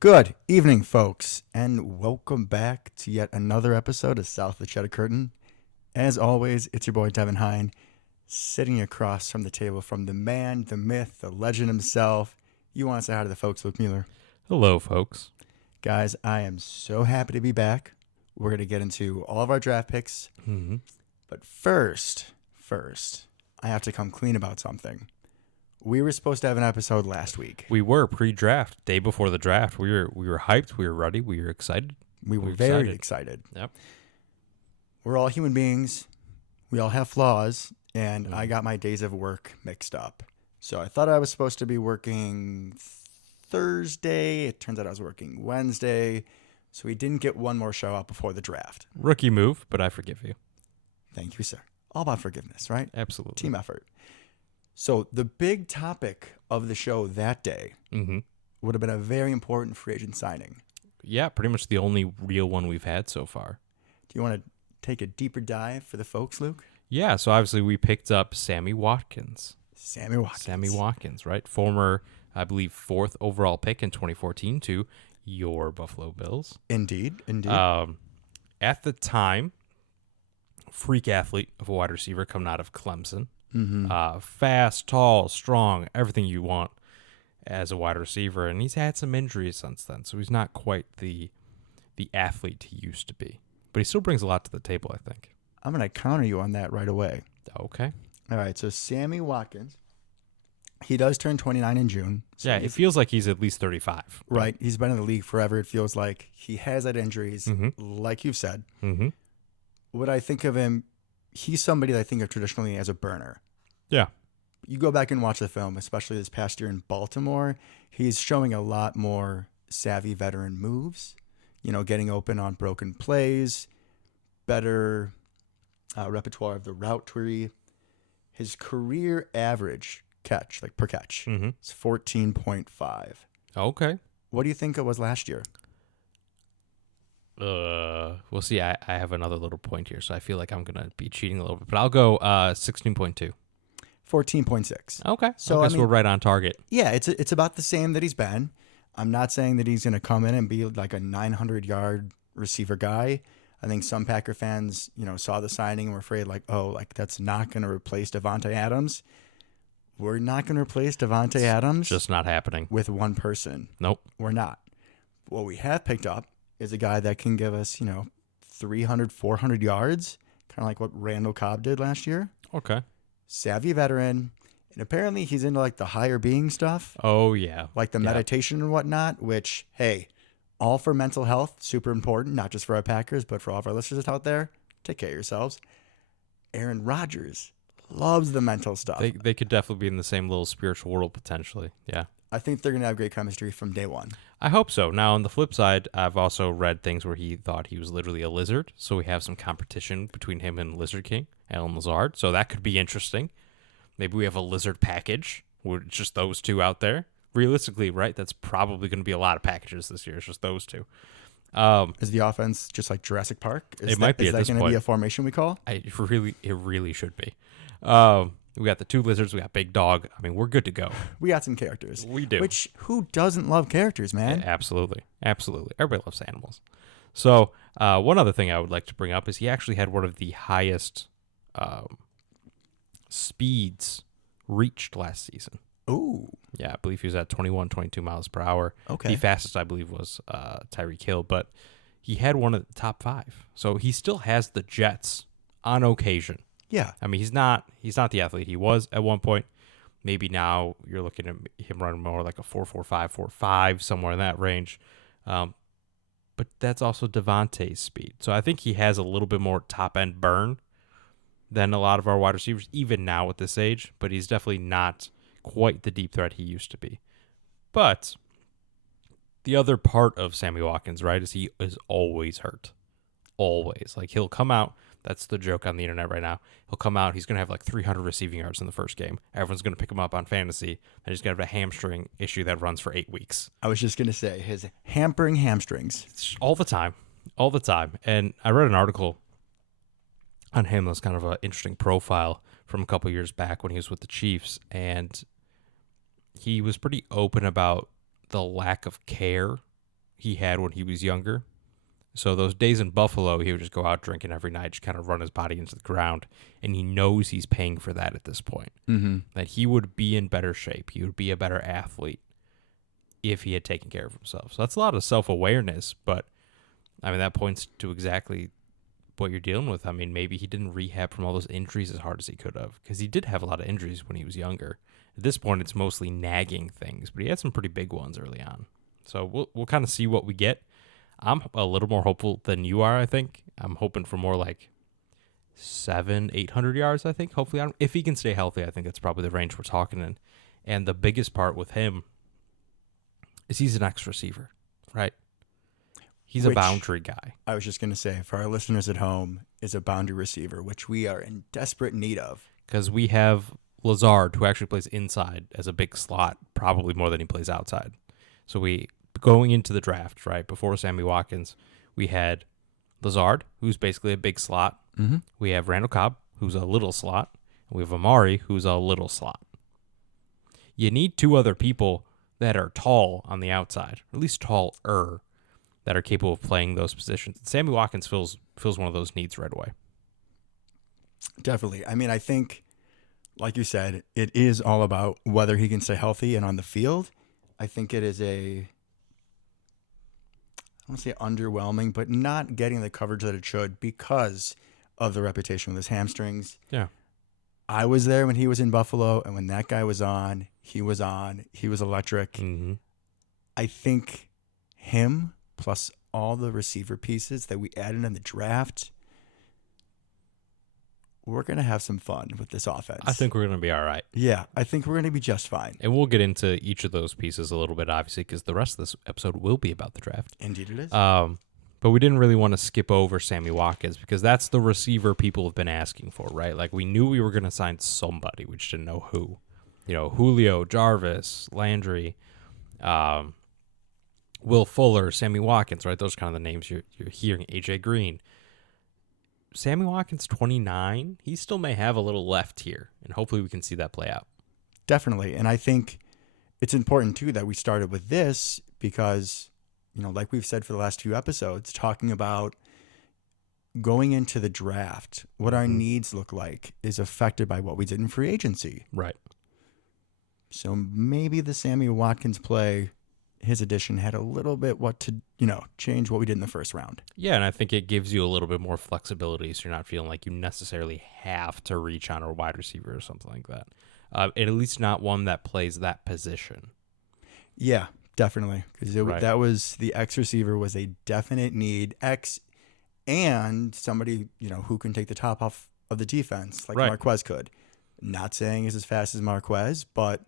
Good evening, folks, and welcome back to yet another episode of South of the Cheddar Curtain. As always, it's your boy Devin Hine, sitting across from the table from the man, the myth, the legend himself. You want to say hi to the folks, Luke Mueller. Hello, folks. Guys, I am so happy to be back. We're going to get into all of our draft picks. Mm-hmm. But first, I have to come clean about something. We were supposed to have an episode last week. We were pre-draft, day before the draft. We were hyped. We were ready. We were excited. We were very excited. Yep. We're all human beings. We all have flaws, and I got my days of work mixed up. So I thought I was supposed to be working Thursday. It turns out I was working Wednesday. So we didn't get one more show out before the draft. Rookie move, but I forgive you. Thank you, sir. All about forgiveness, right? Absolutely. Team effort. So the big topic of the show that day would have been a very important free agent signing. Yeah, pretty much the only real one we've had so far. Do you want to take a deeper dive for the folks, Luke? Yeah, so obviously we picked up Sammy Watkins. Sammy Watkins, right? Former, I believe, 4th overall pick in 2014 to your Buffalo Bills. Indeed. At the time, freak athlete of a wide receiver coming out of Clemson. Fast, tall, strong, everything you want as a wide receiver. And he's had some injuries since then, so he's not quite the athlete he used to be. But he still brings a lot to the table, I think. I'm going to counter you on that right away. Okay. All right, so Sammy Watkins, he does turn 29 in June. So yeah, it feels like he's at least 35. Right. He's been in the league forever, it feels like. He has had injuries, like you've said. What I think of him, he's somebody that I think of traditionally as a burner. Yeah. You go back and watch the film, especially this past year in Baltimore, he's showing a lot more savvy veteran moves, getting open on broken plays, better repertoire of the route tree. His career average catch, like per catch, is 14.5. Okay. What do you think it was last year? We'll see. I have another little point here, so I feel like I'm going to be cheating a little bit. But I'll go 16.2. 14.6. Okay. So, I guess we're right on target. Yeah, it's about the same that he's been. I'm not saying that he's going to come in and be like a 900-yard receiver guy. I think some Packer fans, saw the signing and were afraid that's not going to replace Davante Adams. We're not going to replace Davante Adams. Just not happening. With one person. Nope. We're not. What we have picked up is a guy that can give us, 300, 400 yards, kind of like what Randall Cobb did last year. Okay. Savvy veteran. And apparently he's into like the higher being stuff. Oh, yeah. Like the meditation and whatnot, which, hey, all for mental health, super important, not just for our Packers, but for all of our listeners out there. Take care of yourselves. Aaron Rodgers loves the mental stuff. They could definitely be in the same little spiritual world potentially. Yeah. I think they're going to have great chemistry from day one. I hope so. Now, on the flip side, I've also read things where he thought he was literally a lizard. So we have some competition between him and Lizard King, Alan Lazard. So that could be interesting. Maybe we have a lizard package. We're just those two out there. Realistically, right? That's probably going to be a lot of packages this year. It's just those two. Is the offense just like Jurassic Park? It might be at this point. Is that going to be a formation we call? It really should be. We got the two lizards. We got Big Dog. I mean, we're good to go. We got some characters. We do. Which, who doesn't love characters, man? Yeah, absolutely. Everybody loves animals. So one other thing I would like to bring up is he actually had one of the highest speeds reached last season. Ooh. Yeah, I believe he was at 21, 22 miles per hour. Okay. The fastest, I believe, was Tyreek Hill, but he had one of the top 5. So he still has the jets on occasion. Yeah. I mean, he's not the athlete he was at one point. Maybe now you're looking at him running more like a 4.45, 4.5, somewhere in that range. But that's also Davante's speed. So I think he has a little bit more top-end burn than a lot of our wide receivers, even now at this age. But he's definitely not quite the deep threat he used to be. But the other part of Sammy Watkins, right, is he is always hurt. Always. Like, he'll come out. That's the joke on the internet right now. He'll come out. He's going to have like 300 receiving yards in the first game. Everyone's going to pick him up on fantasy. And he's going to have a hamstring issue that runs for 8 weeks. I was just going to say, his hampering hamstrings. It's all the time. And I read an article on him that's kind of an interesting profile from a couple years back when he was with the Chiefs. And he was pretty open about the lack of care he had when he was younger. So those days in Buffalo, he would just go out drinking every night, just kind of run his body into the ground. And he knows he's paying for that at this point. Mm-hmm. That he would be in better shape. He would be a better athlete if he had taken care of himself. So that's a lot of self-awareness. But, I mean, that points to exactly what you're dealing with. I mean, maybe he didn't rehab from all those injuries as hard as he could have. Because he did have a lot of injuries when he was younger. At this point, it's mostly nagging things. But he had some pretty big ones early on. So we'll kind of see what we get. I'm a little more hopeful than you are, I think. I'm hoping for more like 800 yards, I think. Hopefully, if he can stay healthy, I think that's probably the range we're talking in. And the biggest part with him is he's an X receiver, right? He's a boundary guy. I was just going to say, for our listeners at home, is a boundary receiver, which we are in desperate need of. Because we have Lazard, who actually plays inside as a big slot, probably more than he plays outside. So going into the draft, right, before Sammy Watkins, we had Lazard, who's basically a big slot. Mm-hmm. We have Randall Cobb, who's a little slot. And we have Amari, who's a little slot. You need two other people that are tall on the outside, or at least taller, that are capable of playing those positions. And Sammy Watkins fills one of those needs right away. Definitely. I mean, I think, like you said, it is all about whether he can stay healthy and on the field. I think it is I don't say underwhelming, but not getting the coverage that it should because of the reputation with his hamstrings. Yeah. I was there when he was in Buffalo, and when that guy was on. He was electric. Mm-hmm. I think him plus all the receiver pieces that we added in the draft, we're going to have some fun with this offense. I think we're going to be all right. Yeah, I think we're going to be just fine. And we'll get into each of those pieces a little bit, obviously, because the rest of this episode will be about the draft. Indeed it is. But we didn't really want to skip over Sammy Watkins because that's the receiver people have been asking for, right? Like, we knew we were going to sign somebody. We just didn't know who. You know, Julio, Jarvis, Landry, Will Fuller, Sammy Watkins, right? Those are kind of the names you're hearing. AJ Green. Sammy Watkins, 29. He still may have a little left here, and hopefully we can see that play out. Definitely. And I think it's important, too, that we started with this because, you know, like we've said for the last few episodes, talking about going into the draft, what our needs look like is affected by what we did in free agency. Right. So maybe the Sammy Watkins play, his addition had a little bit change what we did in the first round. Yeah, and I think it gives you a little bit more flexibility so you're not feeling like you necessarily have to reach on a wide receiver or something like that. And at least not one that plays that position. Yeah, definitely. Because Right. that was the X receiver was a definite need. X and somebody, who can take the top off of the defense like Right. Marquez could. Not saying he's as fast as Marquez, but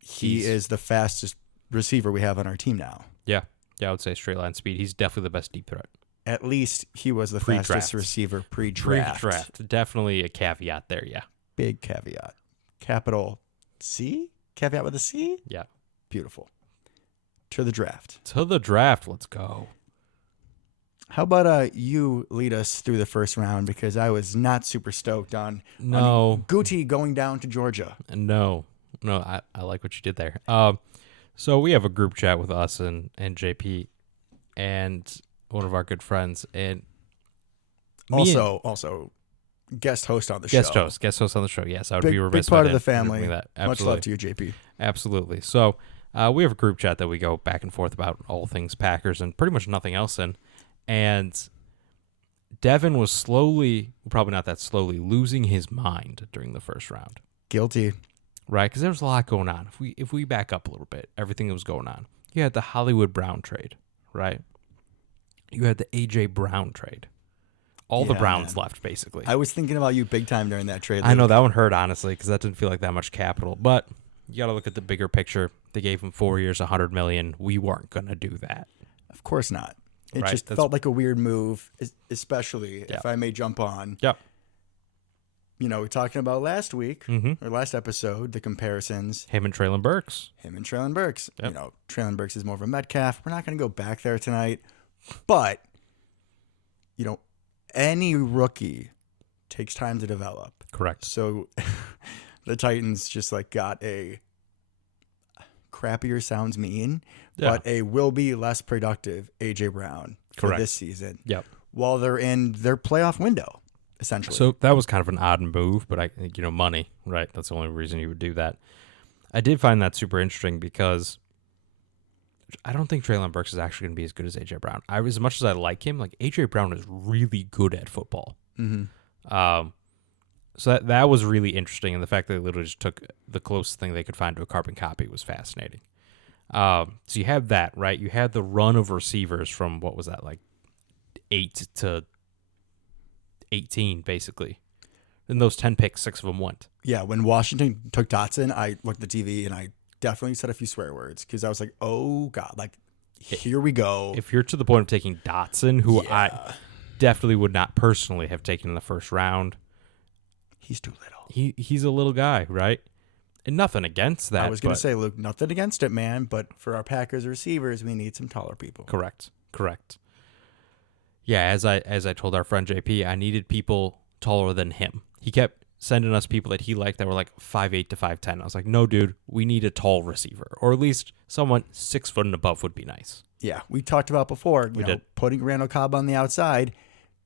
he is the fastest receiver we have on our team now. Yeah, I would say straight line speed. He's definitely the best deep threat. At least he was the Pre-draft. fastest receiver pre-draft. Pre-draft. Definitely a caveat there, yeah. Big caveat. Capital C? Caveat with a C? Yeah. Beautiful. To the draft. To the draft, let's go. How about you lead us through the first round, because I was not super stoked on Guti going down to Georgia. No, I like what you did there. So we have a group chat with us and JP and one of our good friends, and also guest host on the show. Guest host on the show. Yes, I would big, be remiss big part if I of the didn't family. bring that. Much love to you, JP. Absolutely. So we have a group chat that we go back and forth about all things Packers and pretty much nothing else in. And Devin was probably not that slowly, losing his mind during the first round. Guilty. Right, because there was a lot going on. If we back up a little bit, everything that was going on. You had the Hollywood Brown trade, right? You had the A.J. Brown trade. All the Browns left, basically. I was thinking about you big time during that trade. I know that one hurt, honestly, because that didn't feel like that much capital. But you got to look at the bigger picture. They gave him 4 years, $100 million. We weren't going to do that. Of course not. It Right, just felt like a weird move, especially if I may jump on. Yep. We're talking about last week, Mm-hmm. or last episode, the comparisons. Him and Traylon Burks. Traylon Burks. Yep. Traylon Burks is more of a Metcalf. We're not going to go back there tonight. But, any rookie takes time to develop. Correct. So the Titans just got a crappier sounds mean, Yeah. but a will be less productive A.J. Brown for Correct. this season. Yep. While they're in their playoff window, essentially. So that was kind of an odd move, but money, right? That's the only reason you would do that. I did find that super interesting because I don't think Treylon Burks is actually going to be as good as A.J. Brown. As much as I like him, like A.J. Brown is really good at football. So that was really interesting, and the fact that they literally just took the closest thing they could find to a carbon copy was fascinating. So you have that, right? You had the run of receivers from, what was that, like 8 to 18, basically. In those 10 picks, 6 of them went. Yeah, when Washington took Dotson, I looked at the TV and I definitely said a few swear words because I was like, oh, God, like, here we go. If you're to the point of taking Dotson, who I definitely would not personally have taken in the first round. He's too little. He's a little guy, right? And nothing against that. I was going to say, Luke, nothing against it, man, but for our Packers receivers, we need some taller people. Correct. Yeah, as I told our friend JP, I needed people taller than him. He kept sending us people that he liked that were like 5'8" to 5'10". I was like, no, dude, we need a tall receiver, or at least someone 6 foot and above would be nice. Yeah, we talked about before. We did. Putting Randall Cobb on the outside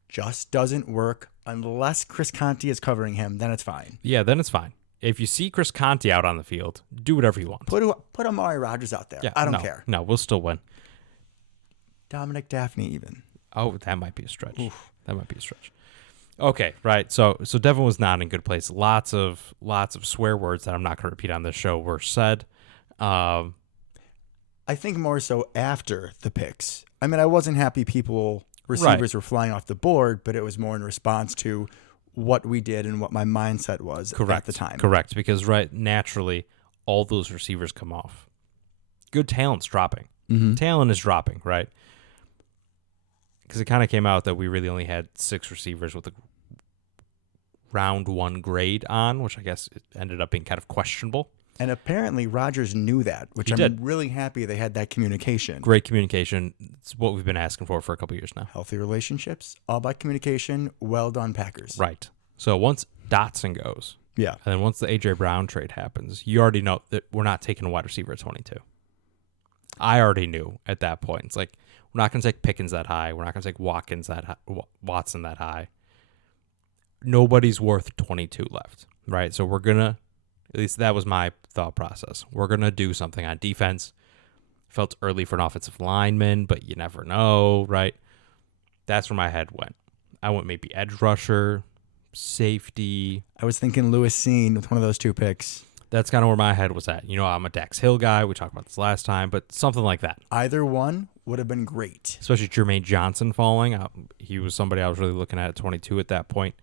just doesn't work unless Chris Conte is covering him. Then it's fine. Yeah, then it's fine. If you see Chris Conte out on the field, do whatever you want. Put Amari Rodgers out there. Yeah, I don't care. No, we'll still win. Dominic Daphne even. Oh, that might be a stretch. That might be a stretch. Okay, right. So Devin was not in good place. Lots of swear words that I'm not going to repeat on this show were said. I think more so after the picks. I mean, I wasn't happy receivers were flying off the board, but it was more in response to what we did and what my mindset was at the time. Correct, because naturally, all those receivers come off. Good talent's dropping. Mm-hmm. Talent is dropping, right? Because it kind of came out that we really only had 6 receivers with a round 1 grade on, which I guess it ended up being kind of questionable. And apparently Rodgers knew that, which I'm really happy they had that communication. Great communication. It's what we've been asking for a couple years now. Healthy relationships, all about communication. Well done, Packers. Right. So once Dotson goes, yeah, and then once the A.J. Brown trade happens, you already know that we're not taking a wide receiver at 22. I already knew at that point. It's like, we're not going to take Pickens that high. We're not going to take Watson that high. Nobody's worth 22 left, right? So we're going to, at least that was my thought process. We're going to do something on defense. Felt early for an offensive lineman, but you never know, right? That's where my head went. I went maybe edge rusher, safety. I was thinking Lewis Seen with one of those 2 picks. That's kind of where my head was at. I'm a Dax Hill guy. We talked about this last time, but something like that. Either one would have been great. Especially Jermaine Johnson falling. He was somebody I was really looking at 22 at that point.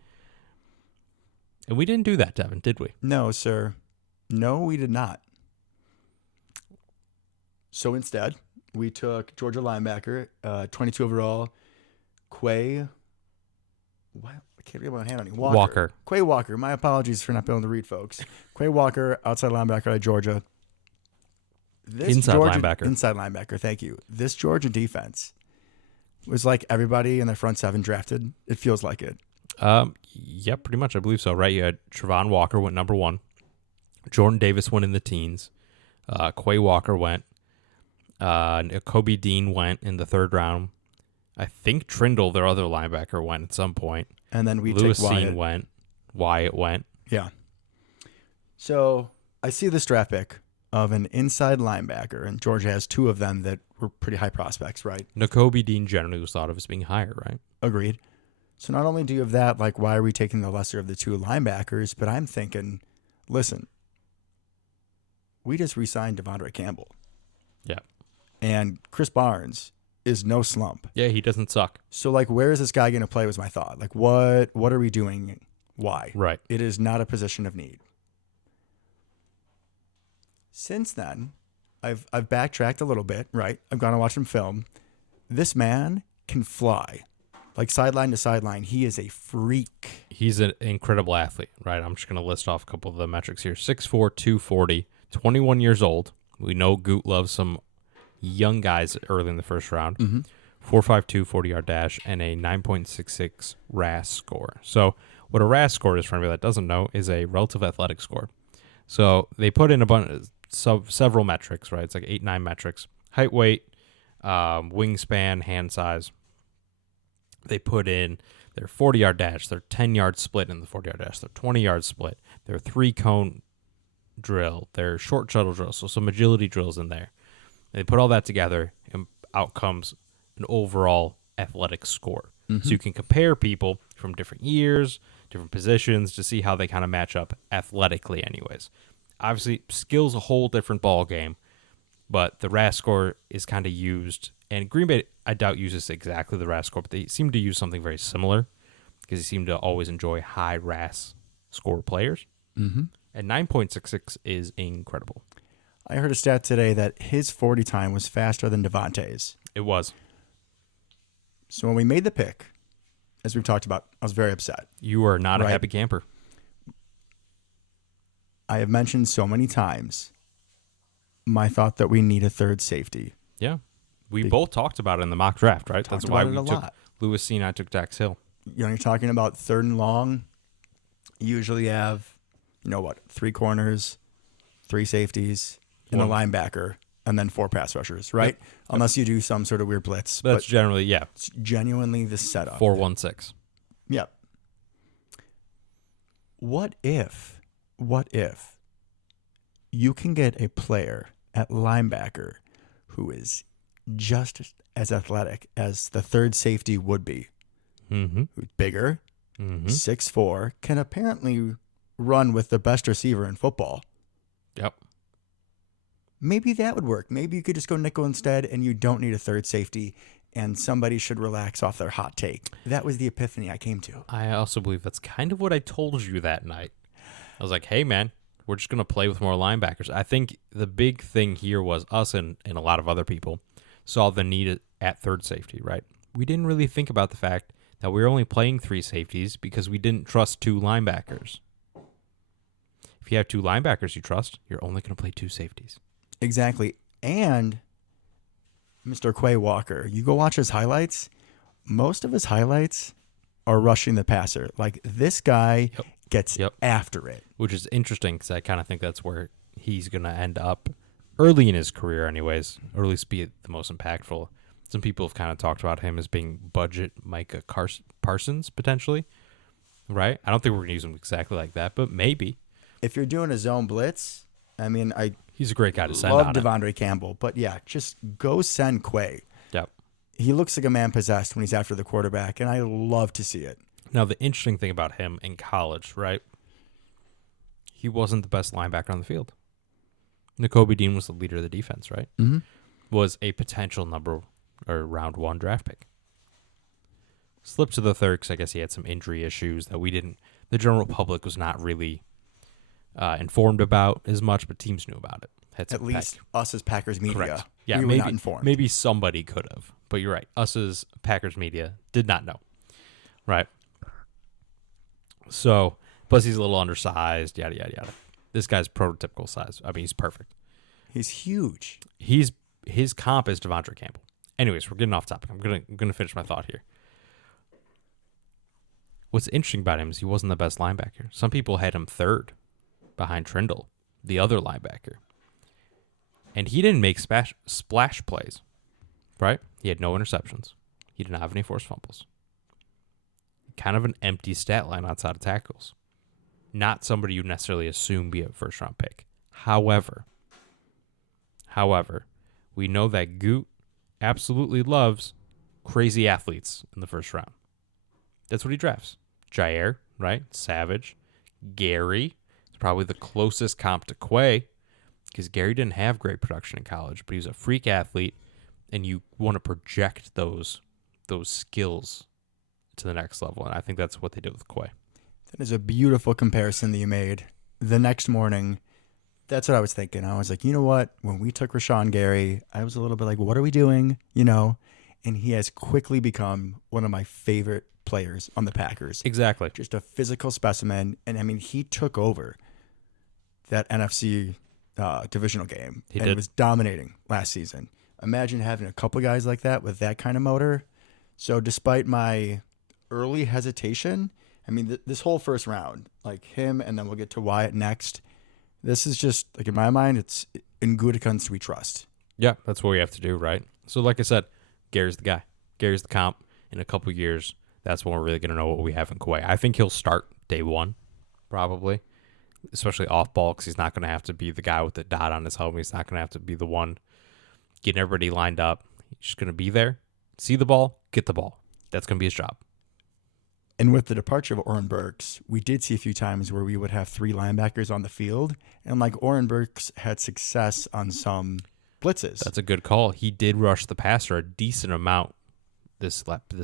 And we didn't do that, Devin, did we? No, sir. No, we did not. So instead, we took Georgia linebacker, 22 overall, Quay. What? I can't read my hand on him. Walker. Quay Walker. My apologies for not being able to read, folks. Quay Walker, outside linebacker at Georgia. Inside linebacker, thank you. This Georgia defense was like everybody in their front 7 drafted. It feels like it. Yeah, pretty much. I believe so, right? You had Trevon Walker went number 1. Jordan Davis went in the teens. Quay Walker went. Kobe Dean went in the 3rd round. I think Trindle, their other linebacker, went at some point. And then Lewis took Wyatt. Seen went. Wyatt went. Yeah. So I see this draft pick of an inside linebacker, and Georgia has 2 of them that were pretty high prospects, right? Kobe Dean generally was thought of as being higher, right? Agreed. So not only do you have that, like, why are we taking the lesser of the 2 linebackers? But I'm thinking, listen, we just re-signed Devondre Campbell. Yeah. And Chris Barnes is no slump. Yeah, he doesn't suck. So, like, where is this guy going to play was my thought. Like, what are we doing? Why? Right. It is not a position of need. Since then, I've backtracked a little bit, right? I've gone and watched him film. This man can fly. Like, sideline to sideline, he is a freak. He's an incredible athlete, right? I'm just going to list off a couple of the metrics here. 6'4", 240, 21 years old. We know Goot loves some young guys early in the first round. Mm-hmm. 4.52 40-yard dash and a 9.66 RAS score. So what a RAS score is, for anybody that doesn't know, is a relative athletic score. So they put in a bunch. several metrics, right? It's like 8, 9 metrics: height, weight, wingspan, hand size. They put in their 40-yard dash, their 10-yard split in the 40-yard dash, their 20-yard split, their 3-cone drill, their short shuttle drill, so some agility drills in there. And they put all that together, and out comes an overall athletic score. Mm-hmm. So you can compare people from different years, different positions to see how they kind of match up athletically anyways. Obviously, skill's a whole different ball game, but the RAS score is kind of used, and Green Bay, I doubt, uses exactly the RAS score, but they seem to use something very similar because they seem to always enjoy high RAS score players. Mm-hmm. And 9.66 is incredible. I heard a stat today that his 40 time was faster than Devontae's. It was. So when we made the pick, as we've talked about, I was very upset. You are not a happy camper. I have mentioned so many times my thought that we need a third safety. Yeah. We both talked about it in the mock draft, right? That's why we took lot. Lewis C and I took Dax Hill. You know, you're talking about third and long. You usually have, 3 corners, 3 safeties, and a linebacker, and then 4 pass rushers, right? Yep. Unless you do some sort of weird blitz. That's generally, yeah. It's genuinely the setup. 4-1-6. Yep. What if you can get a player at linebacker who is just as athletic as the third safety would be, mm-hmm. who's bigger, mm-hmm. 6'4", can apparently run with the best receiver in football? Yep. Maybe that would work. Maybe you could just go nickel instead, and you don't need a third safety, and somebody should relax off their hot take. That was the epiphany I came to. I also believe that's kind of what I told you that night. I was like, hey, man, we're just going to play with more linebackers. I think the big thing here was us and a lot of other people saw the need at third safety, right? We didn't really think about the fact that we were only playing 3 safeties because we didn't trust 2 linebackers. If you have 2 linebackers you trust, you're only going to play 2 safeties. Exactly. And Mr. Quay Walker, you go watch his highlights, most of his highlights are rushing the passer. Like, this guy gets after it. Which is interesting because I kind of think that's where he's going to end up early in his career anyways, or at least be the most impactful. Some people have kind of talked about him as being budget Micah Parsons, potentially, right? I don't think we're going to use him exactly like that, but maybe. If you're doing a zone blitz, I mean, he's a great guy to send love on Devondre Campbell, but yeah, just go send Quay. Yep. He looks like a man possessed when he's after the quarterback, and I love to see it. Now, the interesting thing about him in college, right? He wasn't the best linebacker on the field. Nakobe Dean was the leader of the defense, right? Mm-hmm. Was a potential round 1 draft pick. Slipped to the third because I guess he had some injury issues that the general public was not really informed about as much, but teams knew about it. At least us as Packers media. Correct. Yeah, we were not informed. Maybe somebody could have, but you're right. Us as Packers media did not know. Right. So, plus he's a little undersized, yada, yada, yada. This guy's prototypical size. I mean, he's perfect. He's huge. His comp is Devondre Campbell. Anyways, we're getting off topic. I'm gonna finish my thought here. What's interesting about him is he wasn't the best linebacker. Some people had him third behind Trindle, the other linebacker. And he didn't make splash plays, right? He had no interceptions. He didn't have any forced fumbles. Kind of an empty stat line outside of tackles. Not somebody you necessarily assume be a first-round pick. However, we know that Goot absolutely loves crazy athletes in the first round. That's what he drafts. Jair, right? Savage. Gary is probably the closest comp to Quay because Gary didn't have great production in college, but he was a freak athlete, and you want to project those skills to the next level, and I think that's what they did with Quay. That is a beautiful comparison that you made. The next morning, that's what I was thinking. I was like, you know what? When we took Rashawn Gary, I was a little bit like, what are we doing? And he has quickly become one of my favorite players on the Packers. Exactly. Just a physical specimen. And, I mean, he took over that NFC divisional game and was dominating last season. Imagine having a couple guys like that with that kind of motor. So despite my early hesitation, I mean, this whole first round, like him, and then we'll get to Wyatt next, This is just, like, in my mind, it's in Gutekunst we trust. Yeah, that's what we have to do, right? So, like I said, Gary's the guy. Gary's the comp. In a couple years, that's when we're really going to know what we have in Kawhi. I think he'll start day one, probably, especially off ball, because he's not going to have to be the guy with the dot on his helmet. He's not going to have to be the one getting everybody lined up. He's just going to be there, see the ball, get the ball. That's going to be his job. And with the departure of Oren Burks, we did see a few times where we would have 3 linebackers on the field. And like Oren Burks had success on some blitzes. That's a good call. He did rush the passer a decent amount this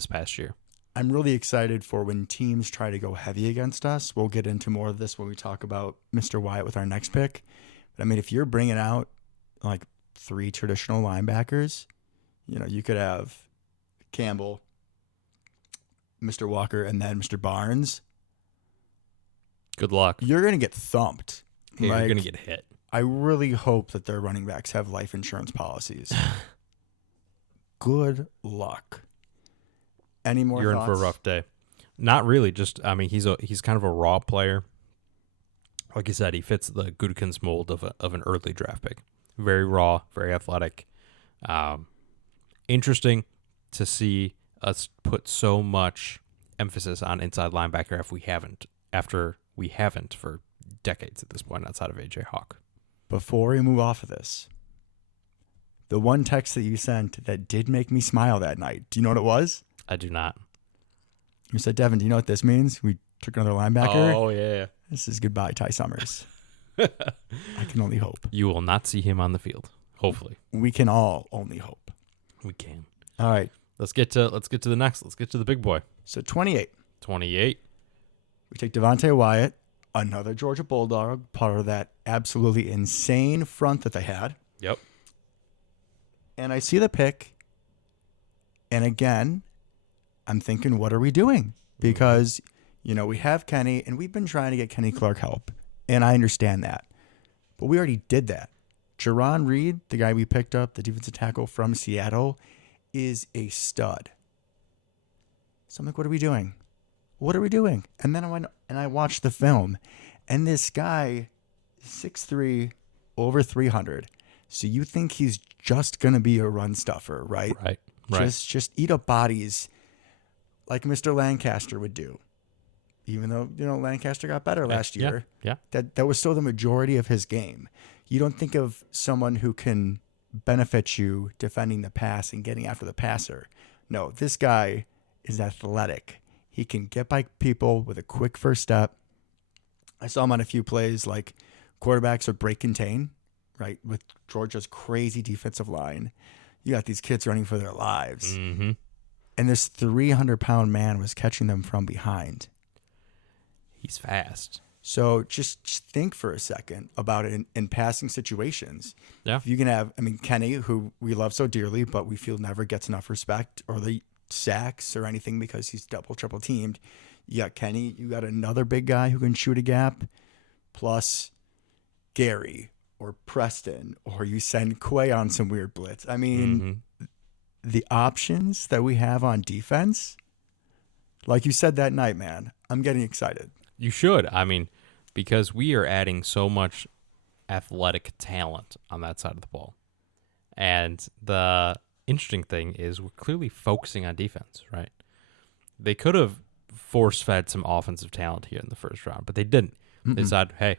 past year. I'm really excited for when teams try to go heavy against us. We'll get into more of this when we talk about Mr. Wyatt with our next pick. But I mean, if you're bringing out like 3 traditional linebackers, you could have Campbell, Mr. Walker, and then Mr. Barnes. Good luck. You're going to get thumped. Yeah, you're going to get hit. I really hope that their running backs have life insurance policies. Good luck. Any more You're thoughts? in for a rough day. Not really. Just, I mean, he's kind of a raw player. Like you said, he fits the Gutekunst mold of an early draft pick. Very raw, very athletic. Interesting to see us put so much emphasis on inside linebacker after we haven't for decades at this point outside of AJ Hawk. Before we move off of this, the one text that you sent that did make me smile that night, do you know what it was? I do not. You said, Devin, do you know what this means? We took another linebacker. Oh, yeah. This is goodbye, Ty Summers. I can only hope. You will not see him on the field. Hopefully. We can all only hope. We can. All right. Let's get to the next. Let's get to the big boy. So 28. 28. We take Devontae Wyatt, another Georgia Bulldog, part of that absolutely insane front that they had. Yep. And I see the pick, and again, I'm thinking, what are we doing? Because, we have Kenny, and we've been trying to get Kenny Clark help, and I understand that. But we already did that. Jerron Reed, the guy we picked up, the defensive tackle from Seattle, is a stud. So I'm like, what are we doing? What are we doing? And then I watched the film, and this guy, 6'3", over 300. So you think he's just going to be a run stuffer, right? Right. Just eat up bodies like Mr. Lancaster would do. Even though, Lancaster got better last year. Yeah. That was still the majority of his game. You don't think of someone who can benefit you defending the pass and getting after the passer. No, this guy is athletic. He can get by people with a quick first step. I saw him on a few plays like quarterbacks would break contain, right? With Georgia's crazy defensive line. You got these kids running for their lives. Mm-hmm. And this 300-pound man was catching them from behind. He's fast. So just think for a second about it in passing situations. Yeah. If you can have, Kenny, who we love so dearly, but we feel never gets enough respect or the sacks or anything because he's double, triple teamed. You got Kenny. You got another big guy who can shoot a gap, plus Gary or Preston, or you send Quay on some weird blitz. The options that we have on defense, like you said that night, man, I'm getting excited. You should. Because we are adding so much athletic talent on that side of the ball. And the interesting thing is we're clearly focusing on defense, right? They could have force-fed some offensive talent here in the first round, but they didn't. They decided, hey,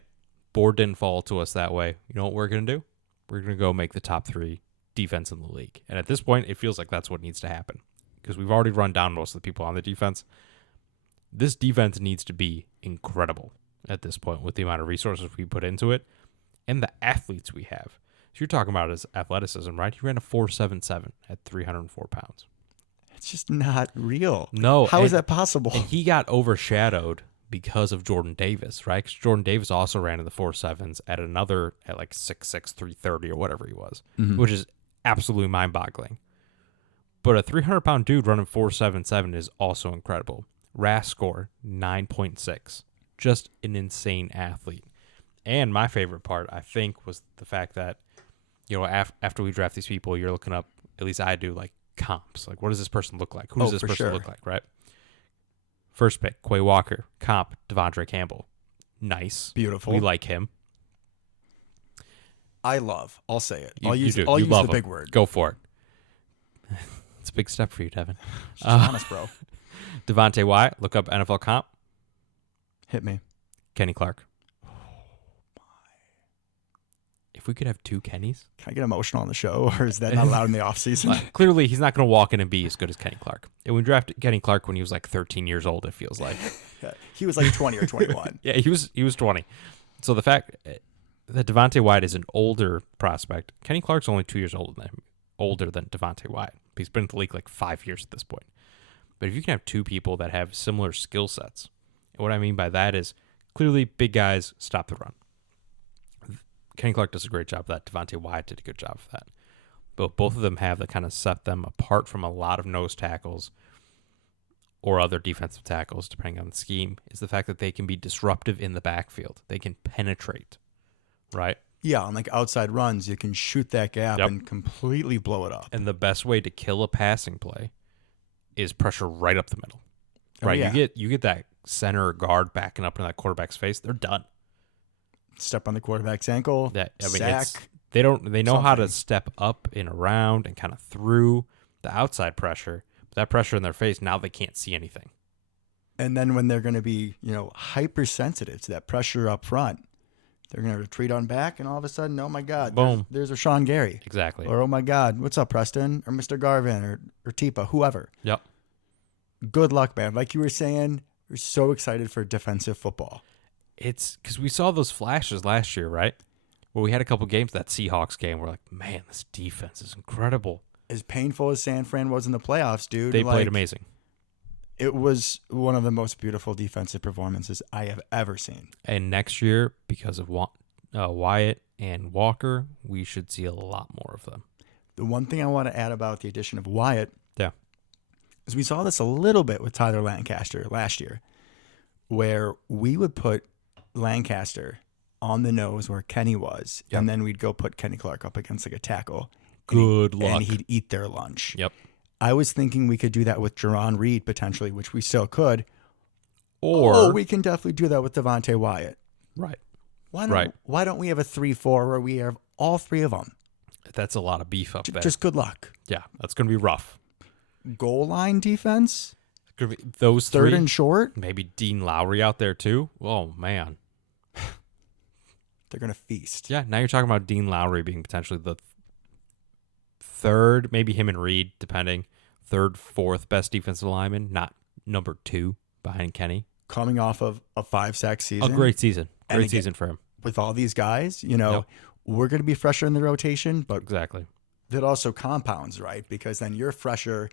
board didn't fall to us that way. You know what we're going to do? We're going to go make the top 3 defense in the league. And at this point, it feels like that's what needs to happen because we've already run down most of the people on the defense. This defense needs to be incredible at this point with the amount of resources we put into it and the athletes we have. So you're talking about his athleticism, right? He ran a 4.77 at 304 pounds. It's just not real. No. How is that possible? And he got overshadowed because of Jordan Davis, right? Because Jordan Davis also ran in the 4.7s at like 6'6", 330 or whatever he was, which is absolutely mind-boggling. But a 300-pound dude running 4.77 is also incredible. RAS score, 9.6. Just an insane athlete. And my favorite part, I think, was the fact that, after we draft these people, you're looking up, at least I do, like comps. Like, what does this person look like? Who does this person look like, right? First pick, Quay Walker. Comp, Devondre Campbell. Nice. Beautiful. We like him. I love. I'll say it. I'll You use do. I'll You use love the him. big word. Go for it. It's a big step for you, Devin. Just honest, bro. Devontae Wyatt, look up NFL comp. Hit me. Kenny Clark. If we could have two Kennys. Can I get emotional on the show, or is that not allowed in the offseason? Clearly, he's not going to walk in and be as good as Kenny Clark. And we drafted Kenny Clark when he was like 13 years old, it feels like. He was like 20 or 21. Yeah, he was 20. So the fact that Devontae Wyatt is an older prospect, Kenny Clark's only 2 years older than Devontae Wyatt. He's been in the league like 5 years at this point. But if you can have two people that have similar skill sets, and what I mean by that is clearly big guys stop the run. Kenny Clark does a great job of that. Devontae Wyatt did a good job of that. But both of them have that kind of set them apart from a lot of nose tackles or other defensive tackles, depending on the scheme, is the fact that they can be disruptive in the backfield. They can penetrate, right? Yeah, on like outside runs, you can shoot that gap Yep. and completely blow it up. And the best way to kill a passing play is pressure right up the middle. Right? Oh, yeah. You get that center or guard backing up in that quarterback's face, they're done. Step on the quarterback's ankle, sack. They know how to something. step up and around and kind of through the outside pressure. But that pressure in their face, now they can't see anything. And then when they're going to be, hypersensitive to that pressure up front, they're going to retreat on back, and all of a sudden, oh my God, Boom. there's Rashawn Gary. Exactly. Or, oh my God, what's up, Preston? Or Mr. Garvin or Tipa, whoever. Yep. Good luck, man. Like you were saying, we're so excited for defensive football. It's because we saw those flashes last year, right? Where we had a couple games, that Seahawks game, we're like, man, this defense is incredible. As painful as San Fran was in the playoffs, dude. They played amazing. It was one of the most beautiful defensive performances I have ever seen. And next year, because of Wyatt and Walker, we should see a lot more of them. The one thing I want to add about the addition of Wyatt Yeah. is we saw this a little bit with Tyler Lancaster last year, where we would put Lancaster on the nose where Kenny was, Yep. and then we'd go put Kenny Clark up against like a tackle. Good luck. And he'd eat their lunch. Yep. I was thinking we could do that with Jerron Reed potentially, which we still could. Or we can definitely do that with Devontae Wyatt. right. Why don't we have a 3-4 where we have all three of them? That's a lot of beef up there. Just good luck. Yeah, that's going to be rough. Goal line defense, Gonna be those third three, and short, maybe Dean Lowry out there too. Oh man. they're going to feast. Yeah, now you're talking about Dean Lowry being potentially the third, maybe him and Reed, depending, third, fourth best defensive lineman, not number 2 behind Kenny. Coming off of a 5-sack season. A great season. And Great again, season for him. With all these guys, Yep. we're going to be fresher in the rotation, but Exactly. that also compounds, right? Because then you're fresher.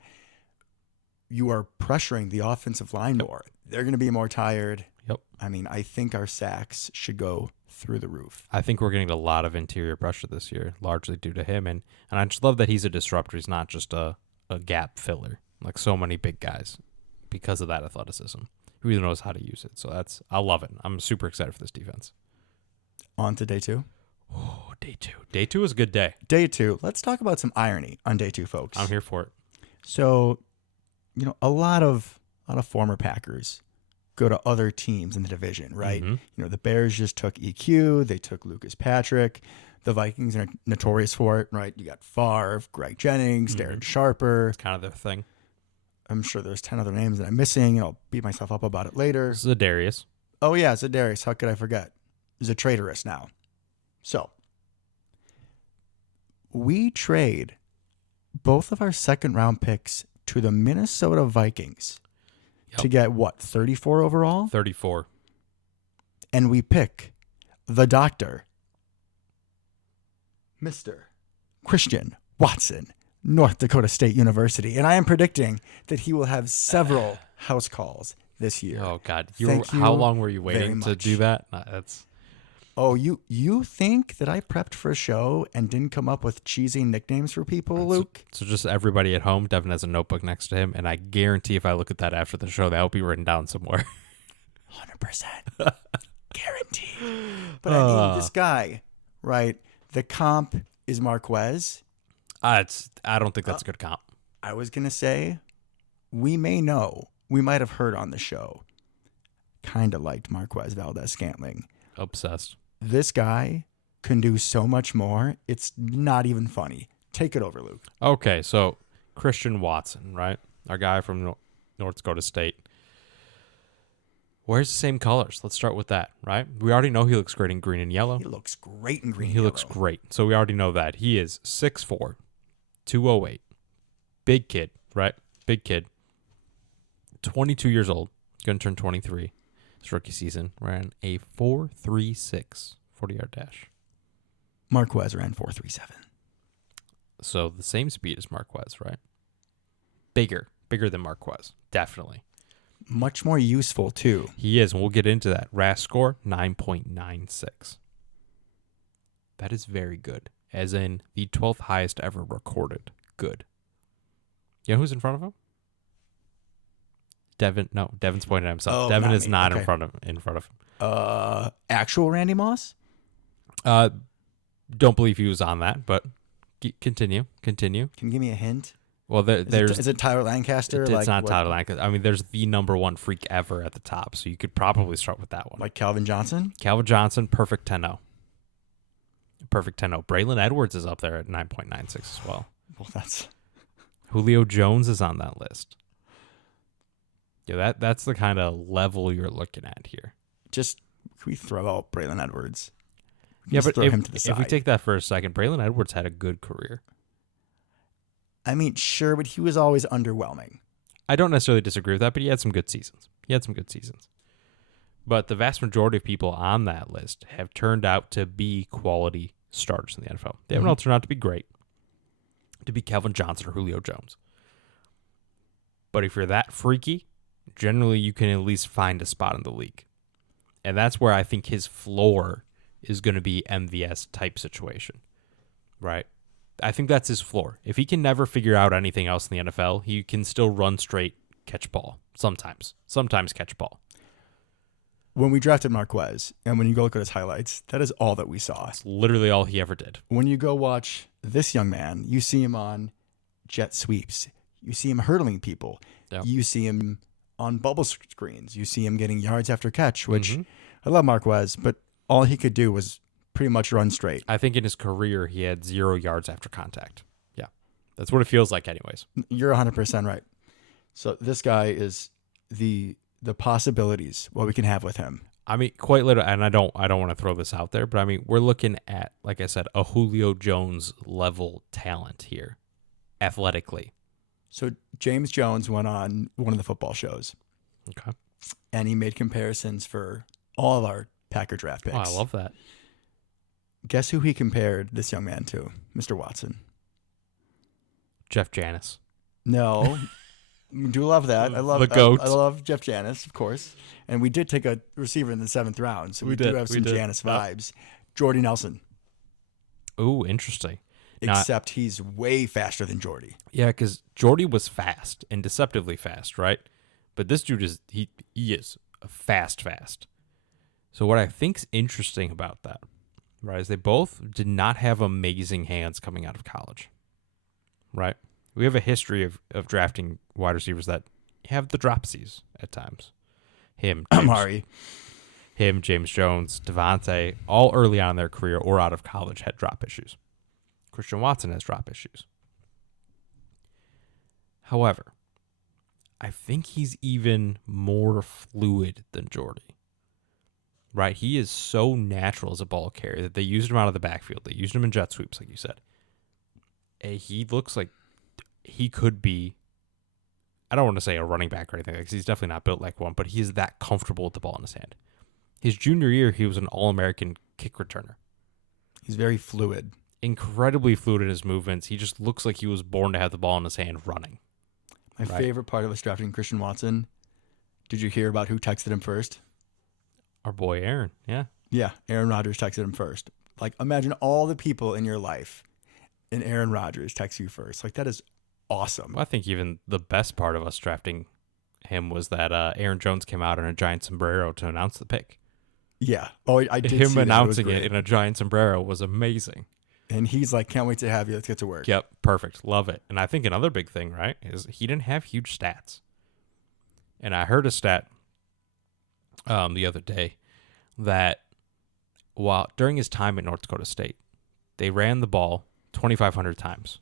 You are pressuring the offensive line more. They're going to be more tired. Yep. I mean, I think our sacks should go through the roof. I think we're getting a lot of interior pressure this year, largely due to him. And I just love that he's a disruptor. He's not just a gap filler like so many big guys because of that athleticism. He really knows how to use it. So I love it. I'm super excited for this defense. On to day 2. Oh, day 2. Day 2 is a good day. Day 2. Let's talk about some irony on day 2, folks. I'm here for it. So, a lot of former Packers go to other teams in the division, right? Mhm. The Bears just took EQ. They took Lucas Patrick. The Vikings are notorious for it, right? You got Favre, Greg Jennings, Darren Sharper. It's kind of their thing. I'm sure there's 10 other names that I'm missing, and I'll beat myself up about it later. This is a Darius. Oh, yeah, Zadarius. How could I forget? He's a traitorous now. So, we trade both of our second-round picks to the Minnesota Vikings to get, 34 overall? 34. And we pick the doctor, Mr. Christian Watson, North Dakota State University. And I am predicting that he will have several house calls this year. Oh, God. Thank you How long were you very waiting to much. do that? That's Oh, you think that I prepped for a show and didn't come up with cheesy nicknames for people, Luke? So just everybody at home, Devin has a notebook next to him, and I guarantee if I look at that after the show, that will be written down somewhere. 100%. Guaranteed. But I mean, this guy, right? The comp is Marquez. I don't think that's a good comp. I was going to say, we might have heard on the show, kind of liked Marquez Valdez Scantling. Obsessed. This guy can do so much more. It's not even funny. Take it over, Luke. Okay, so Christian Watson, right? Our guy from North Dakota State. Wears the same colors. Let's start with that, right? We already know he looks great in green and yellow. He looks great in green and He yellow. looks great. So we already know that. He is 6'4", 208. Big kid, right? Big kid. 22 years old. Going to turn 23. His rookie season ran a 4.36 40-yard dash. Marquez ran 4.37. So the same speed as Marquez, right? Bigger than Marquez, definitely. Much more useful, too. He is, and we'll get into that. RAS score, 9.96. That is very good, as in the 12th highest ever recorded. Good. You know who's in front of him? Devin. No, Devin's pointing at himself. Oh, Devin not is me. not Okay. in front of him. Actual Randy Moss? Don't believe he was on that, but continue. Can you give me a hint? Well, Is it Tyler Lancaster? It's not Tyler Lancaster. I mean, there's the number one freak ever at the top, so you could probably start with that one. Like Calvin Johnson? Calvin Johnson, perfect 10-0. Perfect 10-0. Braylon Edwards is up there at 9.96 as well. Well, that's... Julio Jones is on that list. Yeah, that's the kind of level you're looking at here. Just, can we throw out Braylon Edwards? Yeah, but throw him to the if we side. take that for a second, Braylon Edwards had a good career. I mean, sure, but he was always underwhelming. I don't necessarily disagree with that, but he had some good seasons. But the vast majority of people on that list have turned out to be quality starters in the NFL. They haven't all turned out to be great, to be Calvin Johnson or Julio Jones. But if you're that freaky, generally you can at least find a spot in the league. And that's where I think his floor is going to be MVS type situation, right? I think that's his floor. If he can never figure out anything else in the NFL, he can still run straight, catch ball. Sometimes catch ball. When we drafted Marquez, and when you go look at his highlights, that is all that we saw. That's literally all he ever did. When you go watch this young man, you see him on jet sweeps. You see him hurdling people. Yep. You see him on bubble screens. You see him getting yards after catch, which I love Marquez, but all he could do was pretty much run straight. I think in his career, he had 0 yards after contact. Yeah. That's what it feels like anyways. You're 100% right. So this guy is the possibilities, what we can have with him. I mean, quite literally, and I don't want to throw this out there, but I mean, we're looking at, like I said, a Julio Jones level talent here, athletically. So James Jones went on one of the football shows. Okay. And he made comparisons for all of our Packer draft picks. Oh, I love that. Guess who he compared this young man to? Mr. Watson. Jeff Janis. No. Do love that. I love The GOAT. I love Jeff Janis, of course. And we did take a receiver in the 7th round, so we do have some Janis vibes. Jordy Nelson. Ooh, interesting. Except he's way faster than Jordy. Yeah, because Jordy was fast and deceptively fast, right? But this dude is he is fast. So what I think's interesting about that, right, is they both did not have amazing hands coming out of college, right? We have a history of drafting wide receivers that have the dropsies at times. Amari. James Jones, Devontae, all early on in their career or out of college had drop issues. Christian Watson has drop issues. However, I think he's even more fluid than Jordy. Right? He is so natural as a ball carrier that they used him out of the backfield. They used him in jet sweeps, like you said. And he looks like he could be, I don't want to say a running back or anything, because he's definitely not built like one, but he's that comfortable with the ball in his hand. His junior year, he was an All-American kick returner. He's very fluid. Incredibly fluid in his movements. He just looks like he was born to have the ball in his hand running. My favorite part of us drafting Christian Watson, did you hear about who texted him first? Our boy Aaron, yeah. Yeah, Aaron Rodgers texted him first. Like, imagine all the people in your life, and Aaron Rodgers texts you first. Like, that is awesome. Well, I think even the best part of us drafting him was that Aaron Jones came out in a giant sombrero to announce the pick. Yeah. Oh, I did Him see announcing that. it in a giant sombrero was amazing. And he's like, can't wait to have you. Let's get to work. Yep, perfect. Love it. And I think another big thing, right, is he didn't have huge stats. And I heard a stat the other day that while during his time at North Dakota State, they ran the ball 2,500 times.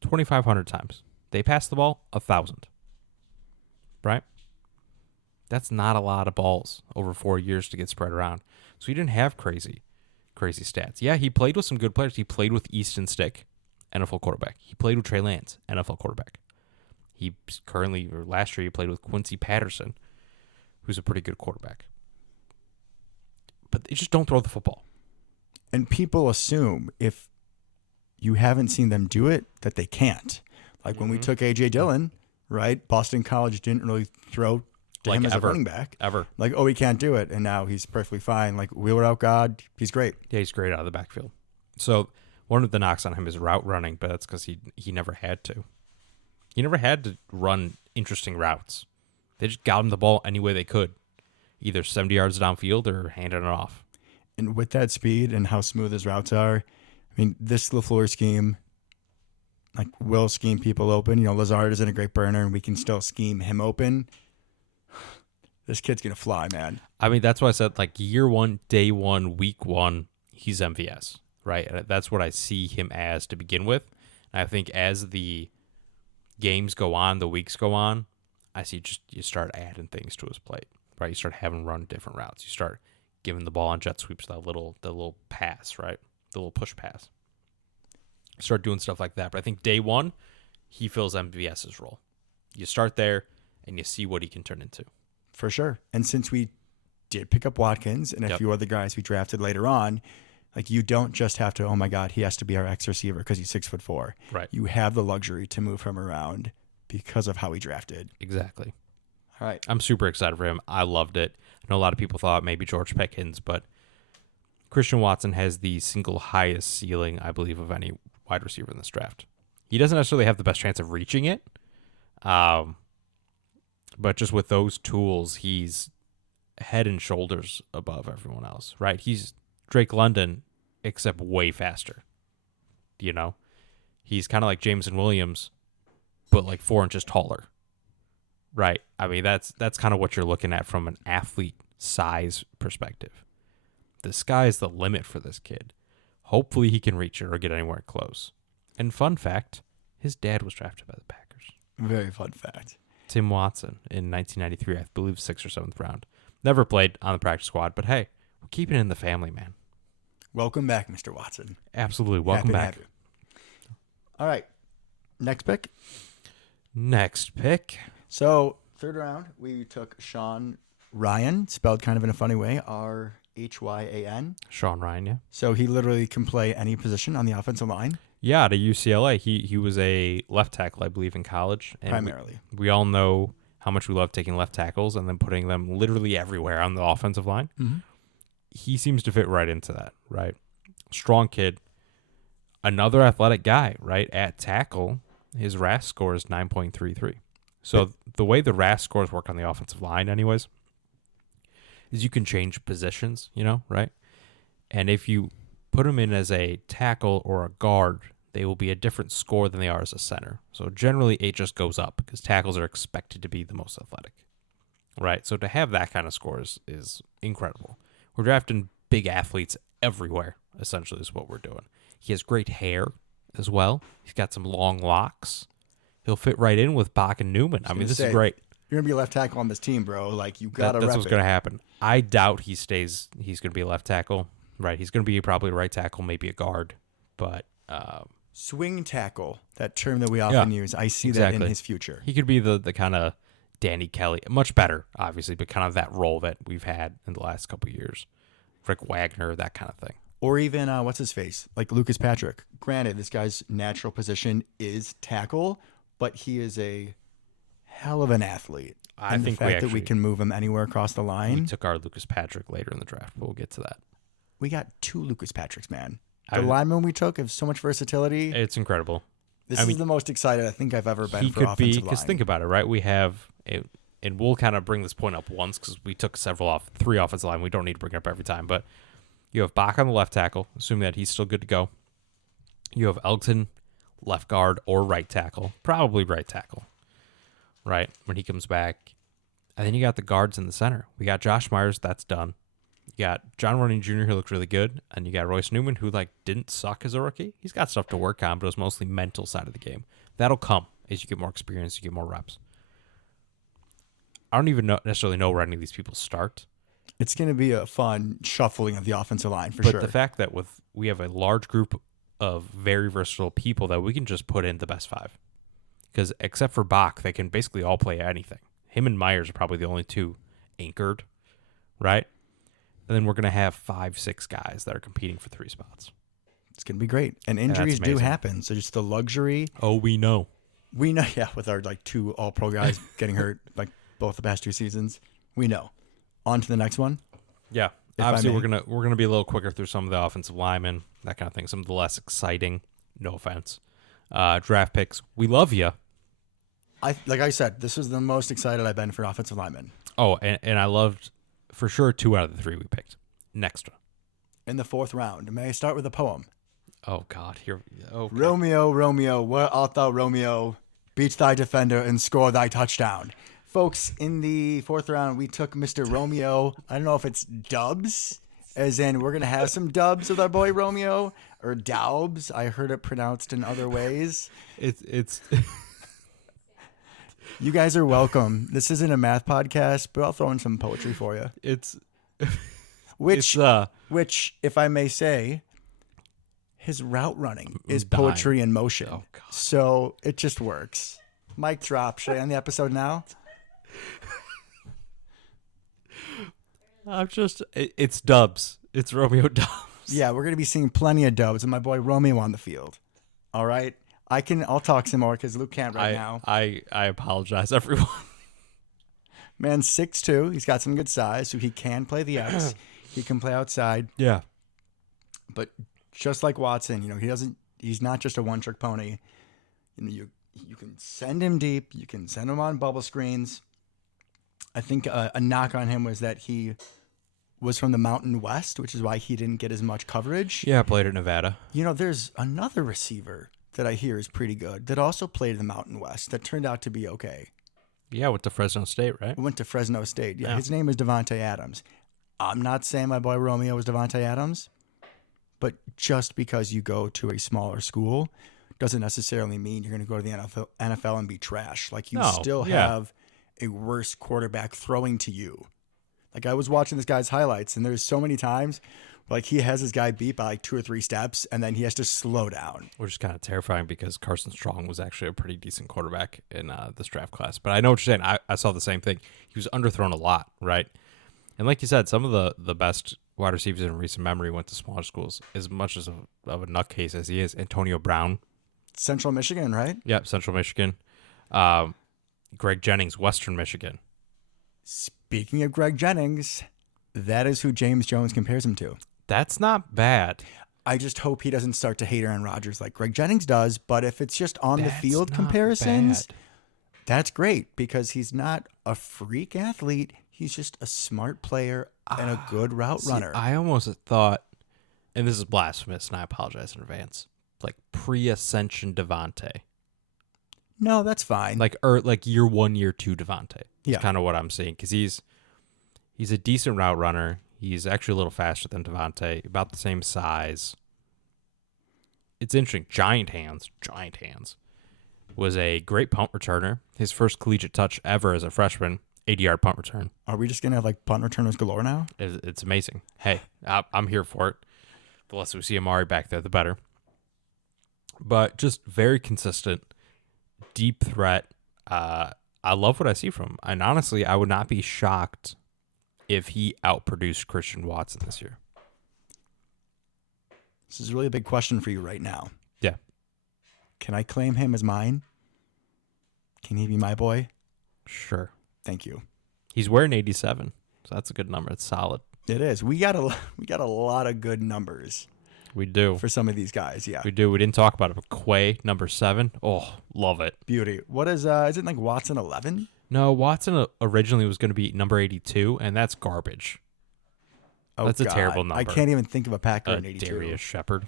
2,500 times. They passed the ball 1,000. Right? That's not a lot of balls over 4 years to get spread around. So he didn't have crazy stats. Yeah, he played with some good players. He played with Easton Stick, NFL quarterback. He played with Trey Lance, NFL quarterback. Last year, he played with Quincy Patterson, who's a pretty good quarterback. But they just don't throw the football. And people assume if you haven't seen them do it, that they can't. Like when we took A.J. Dillon, right? Boston College didn't really throw to him as a running back. Ever. Like, oh, he can't do it. And now he's perfectly fine. Like, wheel route God, he's great. Yeah, he's great out of the backfield. So one of the knocks on him is route running, but that's because he never had to. He never had to run interesting routes. They just got him the ball any way they could, either 70 yards downfield or handing it off. And with that speed and how smooth his routes are, I mean, this LaFleur scheme, like, will scheme people open. You know, Lazard isn't a great burner, and we can still scheme him open. This kid's going to fly, man. I mean, that's why I said, like, year one, day one, week one, he's MVS, right? And that's what I see him as to begin with. And I think as the games go on, the weeks go on, I see you start adding things to his plate, right? You start having him run different routes. You start giving the ball on jet sweeps, the little pass, right? The little push pass. Start doing stuff like that. But I think day one, he fills MVS's role. You start there, and you see what he can turn into. For sure. And since we did pick up Watkins and a few other guys we drafted later on, like, you don't just have to, oh my God, he has to be our X receiver because he's 6'4". Right. You have the luxury to move him around because of how he drafted. Exactly. All right. I'm super excited for him. I loved it. I know a lot of people thought maybe George Pickens, but Christian Watson has the single highest ceiling, I believe, of any wide receiver in this draft. He doesn't necessarily have the best chance of reaching it, but just with those tools, he's head and shoulders above everyone else, right? He's Drake London, except way faster. You know? He's kind of like Jameson Williams, but like 4 inches taller. Right? I mean, that's kind of what you're looking at from an athlete size perspective. The sky's the limit for this kid. Hopefully he can reach it or get anywhere close. And fun fact, his dad was drafted by the Packers. Very fun fact. Tim Watson in 1993, I believe 6th or 7th round. Never played on the practice squad, but hey, we're keeping it in the family, man. Welcome back, Mr. Watson. Absolutely. Welcome back. Happy to have you. All right. Next pick. So, third round, we took Sean Ryan, spelled kind of in a funny way, Rhyan. Sean Ryan, yeah. So he literally can play any position on the offensive line. Yeah, to UCLA. He was a left tackle, I believe, in college. And primarily. We all know how much we love taking left tackles and then putting them literally everywhere on the offensive line. Mm-hmm. He seems to fit right into that, right? Strong kid. Another athletic guy, right? At tackle, his RAS score is 9.33. So the way the RAS scores work on the offensive line anyways is you can change positions, right? And if you put them in as a tackle or a guard, they will be a different score than they are as a center. So generally it just goes up because tackles are expected to be the most athletic, right? So to have that kind of score is incredible. We're drafting big athletes everywhere, essentially, is what we're doing. He has great hair as well. He's got some long locks. He'll fit right in with Bach and Newman. I mean, this is great. You're going to be a left tackle on this team, bro. Like, you got to That's what's going to happen. I doubt he stays. He's going to be a left tackle. Right. He's going to be probably a right tackle, maybe a guard. But swing tackle, that term that we often use, I see that in his future. He could be the kind of Danny Kelly. Much better, obviously, but kind of that role that we've had in the last couple of years. Rick Wagner, that kind of thing. Or even, what's his face? Like Lucas Patrick. Granted, this guy's natural position is tackle, but he is a hell of an athlete. I think the fact that we can move him anywhere across the line. We took our Lucas Patrick later in the draft, but we'll get to that. We got 2 Lucas Patricks, man. The lineman we took have so much versatility. It's incredible. This is the most excited I think I've ever been for offensive line. Because think about it, right? We have, and we'll kind of bring this point up once because we took 3 offensive line. We don't need to bring it up every time, but you have Bach on the left tackle, assuming that he's still good to go. You have Elgton, left guard or right tackle, probably right tackle, right, when he comes back. And then you got the guards in the center. We got Josh Myers, that's done. You got John Running Jr., who looked really good, and you got Royce Newman, who didn't suck as a rookie. He's got stuff to work on, but it was mostly mental side of the game. That'll come as you get more experience, you get more reps. I don't even necessarily know where any of these people start. It's going to be a fun shuffling of the offensive line for but sure. The fact that we have a large group of very versatile people that we can just put in the best 5. Because except for Bach, they can basically all play anything. Him and Myers are probably the only 2 anchored, right? And then we're going to have 5, 6 guys that are competing for 3 spots. It's going to be great. And injuries do happen. So just the luxury. Oh, we know. We know, yeah, with our 2 all-pro guys getting hurt both the past 2 seasons. We know. On to the next one. Yeah. Obviously, we're gonna be a little quicker through some of the offensive linemen, that kind of thing. Some of the less exciting, no offense, draft picks. We love you. Like I said, this is the most excited I've been for offensive linemen. Oh, and I loved, for sure, 2 out of the 3 we picked. Next one. In the 4th round. May I start with a poem? Oh, God. Here. Oh, God. Romeo, Romeo, where art thou, Romeo? Beat thy defender and score thy touchdown. Folks, in the 4th round, we took Mr. Romeo. I don't know if it's dubs, as in we're going to have some dubs with our boy Romeo, or daubs. I heard it pronounced in other ways. It's You guys are welcome. This isn't a math podcast, but I'll throw in some poetry for you. Which, if I may say, his route running is poetry in motion. Oh, God. So it just works. Mic drop. Should I end the episode now? It's dubs. It's Romeo dubs. Yeah, we're going to be seeing plenty of dubs and my boy Romeo on the field. All right. I'll talk some more because Luke can't now. I apologize, everyone. Man, 6'2". He's got some good size, so he can play the X. He can play outside. Yeah. But just like Watson, he's not just a one-trick pony. You can send him deep. You can send him on bubble screens. I think a knock on him was that he was from the Mountain West, which is why he didn't get as much coverage. Yeah, played at Nevada. There's another receiver that I hear is pretty good that also played in the Mountain West that turned out to be okay. Yeah, went to Fresno State, right? Went to Fresno State. Yeah. His name is Devontae Adams. I'm not saying my boy Romeo is Devontae Adams, but just because you go to a smaller school doesn't necessarily mean you're going to go to the NFL and be trash. You still have a worse quarterback throwing to you. I was watching this guy's highlights, and there's so many times he has his guy beat by 2 or 3 steps, and then he has to slow down. Which is kind of terrifying because Carson Strong was actually a pretty decent quarterback in this draft class. But I know what you're saying. I saw the same thing. He was underthrown a lot, right? And like you said, some of the best wide receivers in recent memory went to smaller schools. As much of a nutcase as he is, Antonio Brown. Central Michigan, right? Yep, Central Michigan. Greg Jennings, Western Michigan. Speaking of Greg Jennings, that is who James Jones compares him to. That's not bad. I just hope he doesn't start to hate Aaron Rodgers like Greg Jennings does. But if it's just on the field comparisons, that's great because he's not a freak athlete. He's just a smart player and a good route runner. I almost thought, and this is blasphemous, and I apologize in advance, pre-ascension Devontae. No, that's fine. Year 1, year 2 Devontae. Yeah. That's kind of what I'm saying because he's a decent route runner. He's actually a little faster than Devontae, about the same size. It's interesting. Giant hands. Was a great punt returner. His first collegiate touch ever as a freshman, 80-yard punt return. Are we just going to have punt returners galore now? It's amazing. Hey, I'm here for it. The less we see Amari back there, the better. But just very consistent, deep threat. I love what I see from him. And honestly, I would not be shocked if he outproduced Christian Watson this year. This is really a big question for you right now. Yeah. Can I claim him as mine? Can he be my boy? Sure. Thank you. He's wearing 87, so that's a good number. It's solid. It is. We got a lot of good numbers. We do. For some of these guys, yeah. We do. We didn't talk about it, but Quay, number 7. Oh, love it. Beauty. What is it Watson 11? No, Watson originally was going to be number 82, and that's garbage. Oh, that's God. a terrible number. I can't even think of a Packer in 82. Darius Shepard.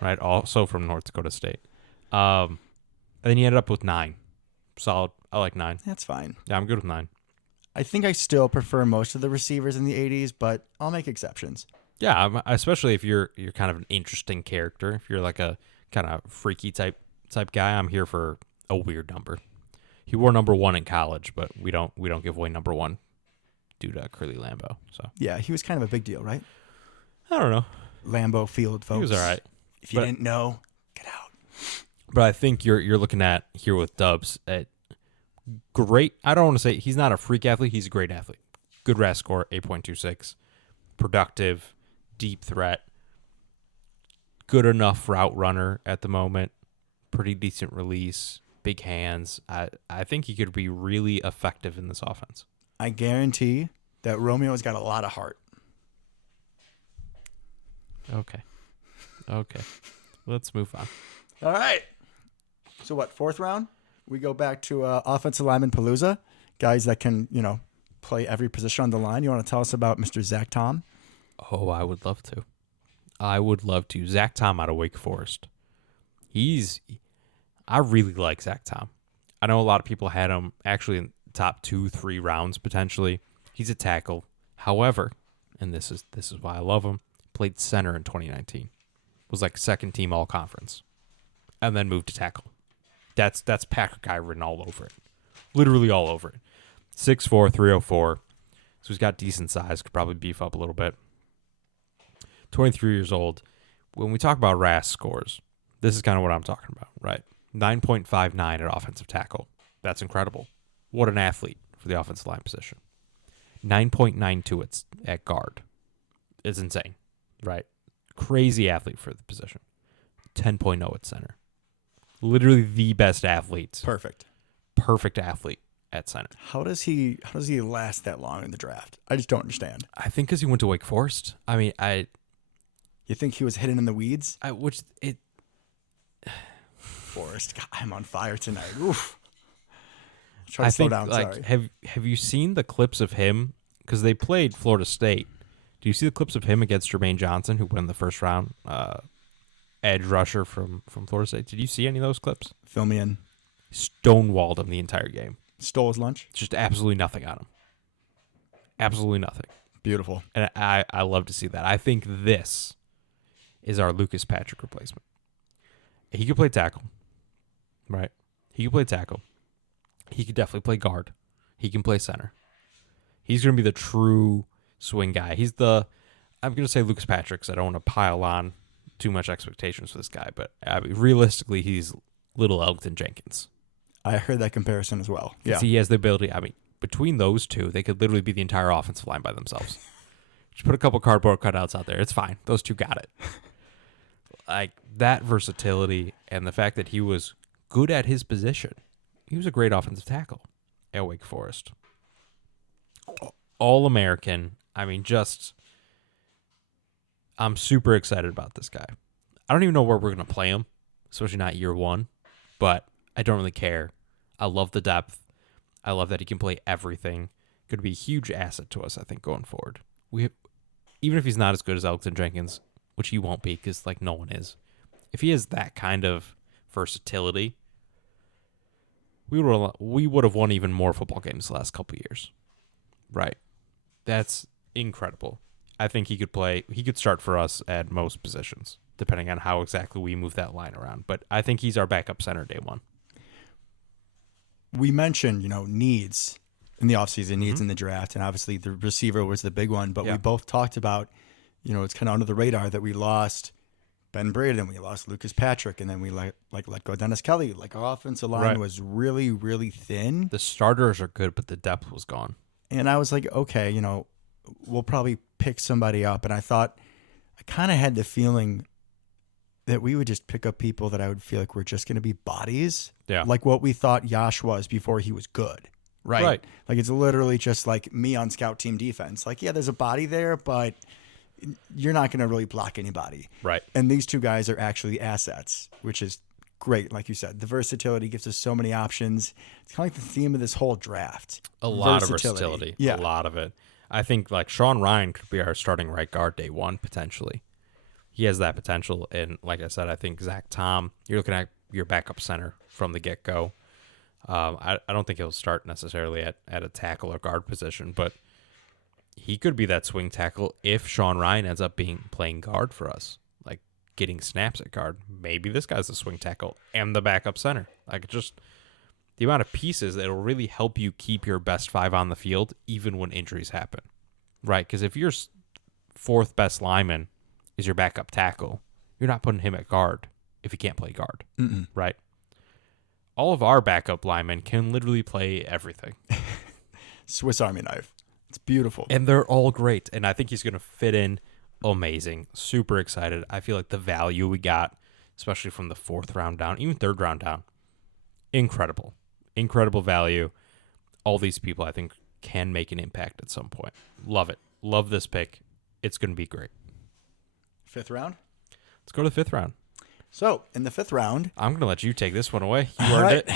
Right, also from North Dakota State. And then he ended up with 9. Solid. I like 9. That's fine. Yeah, I'm good with 9. I think I still prefer most of the receivers in the 80s, but I'll make exceptions. Yeah, especially if you're kind of an interesting character. If you're like a kind of freaky type guy, I'm here for a weird number. He wore number 1 in college, but we don't give away number 1 due to Curly Lambeau. So Yeah, he was kind of a big deal, right? I don't know. Lambeau Field, folks. He was all right. If you didn't know, get out. But I think you're looking at here with Dubs at great. I don't want to say he's not a freak athlete. He's a great athlete. Good RAS score, 8.26. Productive, deep threat. Good enough route runner at the moment. Pretty decent release. Big hands. I think he could be really effective in this offense. I guarantee that Romeo's got a lot of heart. Okay. Let's move on. All right. So what, 4th round? We go back to offensive lineman Palooza, guys that can, play every position on the line. You want to tell us about Mr. Zach Tom? Oh, I would love to. Zach Tom out of Wake Forest. I really like Zach Tom. I know a lot of people had him actually in top 2-3 rounds potentially. He's a tackle. However, and this is why I love him, played center in 2019. Was like second team all conference. And then moved to tackle. That's Packer guy written all over it. Literally all over it. 6'4", 304. So he's got decent size. Could probably beef up a little bit. 23 years old. When we talk about RAS scores, this is kind of what I'm talking about, right? 9.59 at offensive tackle. That's incredible. What an athlete for the offensive line position. 9.92 at guard. It's insane, right? Crazy athlete for the position. 10.0 at center. Literally the best athlete. Perfect athlete at center. How does he last that long in the draft? I just don't understand. I think because he went to Wake Forest. I mean, You think he was hidden in the weeds? Forrest, God, I'm on fire tonight. Oof. Try to slow down. Sorry. Have you seen the clips of him? Because they played Florida State. Do you see the clips of him against Jermaine Johnson, who won the first round edge rusher from Florida State? Did you see any of those clips? Fill me in. Stonewalled him the entire game. Stole his lunch? Just absolutely nothing on him. Absolutely nothing. Beautiful. And I love to see that. I think this is our Lucas Patrick replacement. He could play tackle, right? He could play tackle. He could definitely play guard. He can play center. He's going to be the true swing guy. I'm going to say Lucas Patrick because I don't want to pile on too much expectations for this guy, but realistically, he's little Elgton Jenkins. I heard that comparison as well. Yeah. He has the ability. I mean, between those two, they could literally be the entire offensive line by themselves. Just put a couple cardboard cutouts out there. It's fine. Those two got it. Like that versatility and the fact that he was good at his position. He was a great offensive tackle at Wake Forest. All-American. I mean, I'm super excited about this guy. I don't even know where we're going to play him, especially not year one, but I don't really care. I love the depth. I love that he can play everything. Could be a huge asset to us, I think, going forward. Even if he's not as good as Elgton Jenkins, which he won't be because like no one is. If he has that kind of versatility, we would have won even more football games the last couple of years. Right. That's incredible. I think he could start for us at most positions, depending on how exactly we move that line around. But I think he's our backup center day one. We mentioned, needs in the offseason, needs in the draft, and obviously the receiver was the big one. But we both talked about, it's kind of under the radar that we lost Ben Braden, we lost Lucas Patrick, and then we let go Dennis Kelly. Like our offensive line was really, really thin. The starters are good, but the depth was gone. And I was like, okay, we'll probably pick somebody up. And I kind of had the feeling that we would just pick up people that I would feel like were just going to be bodies. Yeah. Like what we thought Yash was before he was good. Right. Like it's literally just like me on scout team defense. Like, yeah, there's a body there, but you're not going to really block anybody. Right. And these two guys are actually assets, which is great. Like you said, the versatility gives us so many options. It's kind of like the theme of this whole draft. A lot of versatility. Yeah. A lot of it. I think like Sean Ryan could be our starting right guard day one, potentially. He has that potential. And like I said, I think Zach Tom, you're looking at your backup center from the get-go. I don't think he'll start necessarily at a tackle or guard position, but he could be that swing tackle if Sean Ryan ends up playing guard for us, like getting snaps at guard. Maybe this guy's the swing tackle and the backup center. Like just the amount of pieces that will really help you keep your best 5 on the field, even when injuries happen, right? Because if your fourth best lineman is your backup tackle, you're not putting him at guard if he can't play guard, right? All of our backup linemen can literally play everything. Swiss Army knife. It's beautiful. And they're all great. And I think he's going to fit in amazing. Super excited. I feel like the value we got, especially from the 4th round down, even 3rd round down, incredible. Incredible value. All these people, I think, can make an impact at some point. Love it. Love this pick. It's going to be great. 5th round? Let's go to the 5th round. So, in the 5th round, I'm going to let you take this one away. You earned it.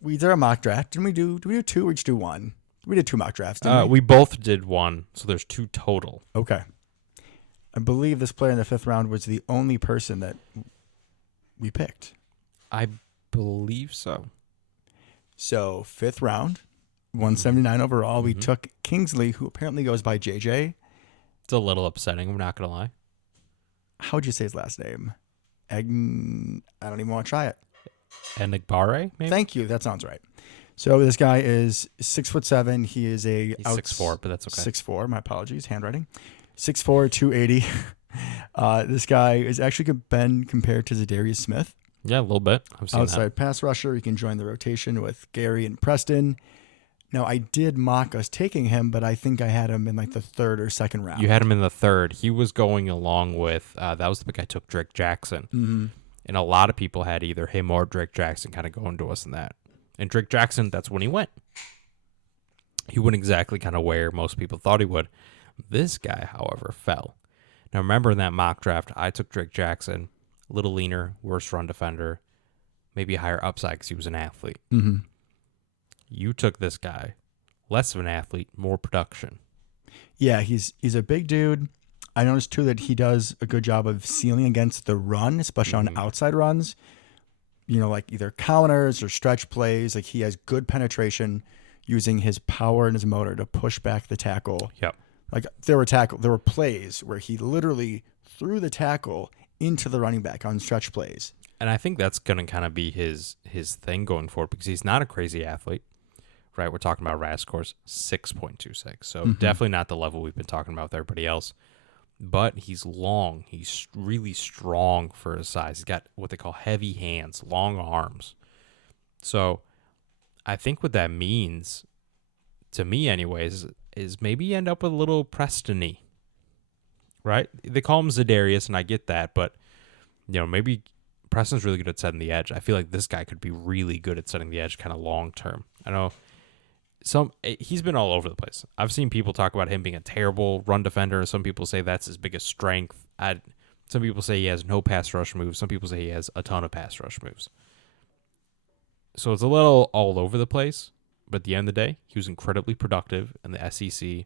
We did a mock draft. Did we do 2 or just do 1? We did 2 mock drafts, didn't we both did 1, so there's 2 total. Okay. I believe this player in the 5th round was the only person that we picked. I believe so. So, 5th round, 179 overall. We took Kingsley, who apparently goes by JJ. It's a little upsetting, I'm not going to lie. How would you say his last name? I don't even want to try it. Enigbare, maybe? Thank you. That sounds right. So this guy is 6'7". He is He's 6'4", but that's okay. 6'4". My apologies. Handwriting. 6'4", 280. This guy is actually been compared to Zadarius Smith. Yeah, a little bit. I've seen outside pass rusher. He can join the rotation with Gary and Preston. Now, I did mock us taking him, but I think I had him in like the 3rd or 2nd round. You had him in the 3rd. He was going along with, that was the pick I took, Drake Jackson. Mm-hmm. And a lot of people had either him or Drake Jackson kind of going to us in that. And Drake Jackson, that's when he went. He went exactly kind of where most people thought he would. This guy, however, fell. Now, remember in that mock draft, I took Drake Jackson, a little leaner, worse run defender, maybe a higher upside because he was an athlete. Mm-hmm. You took this guy, less of an athlete, more production. Yeah, he's a big dude. I noticed, too, that he does a good job of sealing against the run, especially on outside runs. You know, like either counters or stretch plays. Like he has good penetration using his power and his motor to push back the tackle. Yep. Like there were plays where he literally threw the tackle into the running back on stretch plays. And I think that's going to kind of be his thing going forward because he's not a crazy athlete, right? We're talking about RAS scores 6.26. So definitely not the level we've been talking about with everybody else. But he's long. He's really strong for his size. He's got what they call heavy hands, long arms. So I think what that means, to me anyways, is maybe you end up with a little Preston-y, right? They call him Zadarius, and I get that, but maybe Preston's really good at setting the edge. I feel like this guy could be really good at setting the edge kind of long term. I know he's been all over the place. I've seen people talk about him being a terrible run defender. Some people say that's his biggest strength. Some people say he has no pass rush moves. Some people say he has a ton of pass rush moves. So it's a little all over the place. But at the end of the day, he was incredibly productive in the SEC,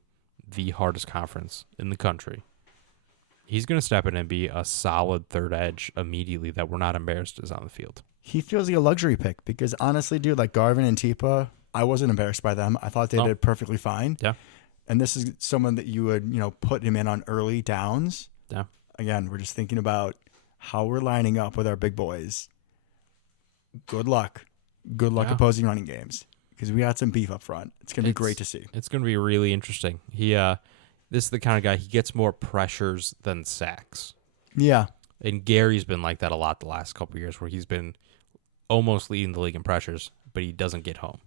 the hardest conference in the country. He's going to step in and be a solid third edge immediately that we're not embarrassed as on the field. He feels like a luxury pick because honestly, dude, like Garvin and Tipa, I wasn't embarrassed by them. I thought they did perfectly fine. Yeah. And this is someone that you would, put him in on early downs. Yeah. Again, we're just thinking about how we're lining up with our big boys. Good luck. Good luck opposing running games because we got some beef up front. It's going to be great to see. It's going to be really interesting. This is the kind of guy, he gets more pressures than sacks. Yeah. And Gary's been like that a lot the last couple of years where he's been almost leading the league in pressures, but he doesn't get home.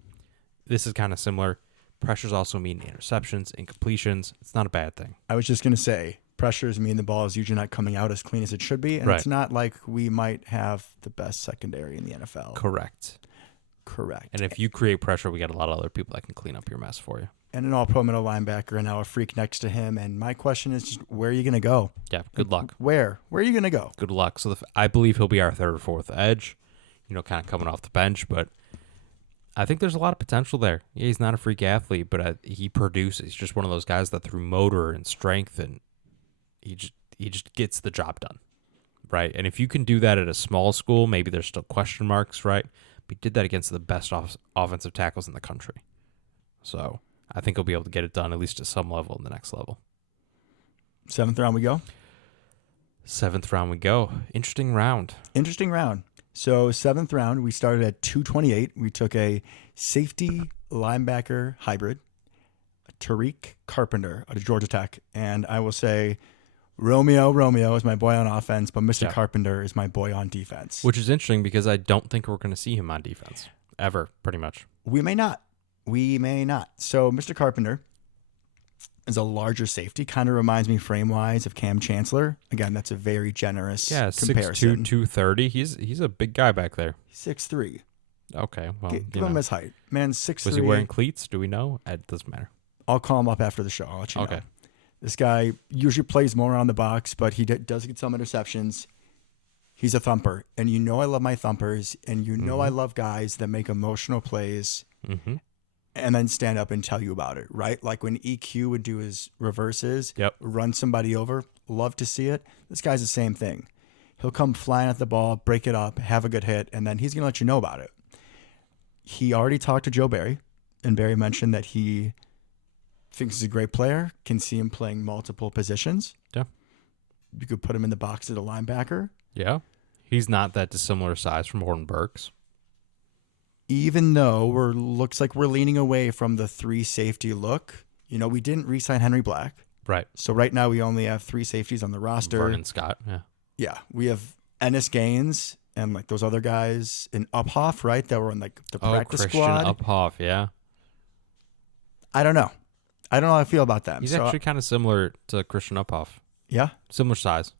This is kind of similar. Pressures also mean interceptions, incompletions. It's not a bad thing. I was just going to say, pressures mean the ball is usually not coming out as clean as it should be, and It's not like we might have the best secondary in the NFL. Correct. And if you create pressure, we got a lot of other people that can clean up your mess for you. And an all-pro middle linebacker and now a freak next to him. And my question is just, where are you going to go? Yeah, good luck. Where are you going to go? Good luck. So I believe he'll be our third or fourth edge, kind of coming off the bench, but I think there's a lot of potential there. Yeah, he's not a freak athlete, but he produces. He's just one of those guys that through motor and strength, and he just gets the job done, right? And if you can do that at a small school, maybe there's still question marks, right? We did that against the best offensive tackles in the country. So I think he'll be able to get it done at least at some level in the next level. 7th round we go. 7th round we go. Interesting round. So 7th round, we started at 228. We took a safety linebacker hybrid, Tariq Carpenter out of Georgia Tech. And I will say Romeo is my boy on offense, but Mr. Carpenter is my boy on defense. Which is interesting because I don't think we're going to see him on defense ever, pretty much. We may not. So Mr. Carpenter is a larger safety. Kind of reminds me frame-wise of Cam Chancellor. Again, that's a very generous comparison. 6'2", 230. He's a big guy back there. 6'3". Okay, well, give him his height. Man, 6'3". Was he wearing cleats? Do we know? It doesn't matter. I'll call him up after the show. I'll let you know. This guy usually plays more around the box, but he does get some interceptions. He's a thumper. And you know I love my thumpers, and you know I love guys that make emotional plays and then stand up and tell you about it, right? Like when EQ would do his reverses, run somebody over. Love to see it. This guy's the same thing. He'll come flying at the ball, break it up, have a good hit, and then he's going to let you know about it. He already talked to Joe Barry, and Barry mentioned that he thinks he's a great player, can see him playing multiple positions. Yeah. You could put him in the box at a linebacker. Yeah. He's not that dissimilar size from Horton Burks. Even though looks like we're leaning away from the 3 safety look. You know, we didn't re-sign Henry Black. Right. So right now we only have 3 safeties on the roster. Vernon Scott, Yeah. We have Ennis Gaines and like those other guys in Uphoff, right? That were in like the practice squad. Christian Uphoff, yeah. I don't know how I feel about them. He's actually kind of similar to Christian Uphoff. Yeah? Similar size.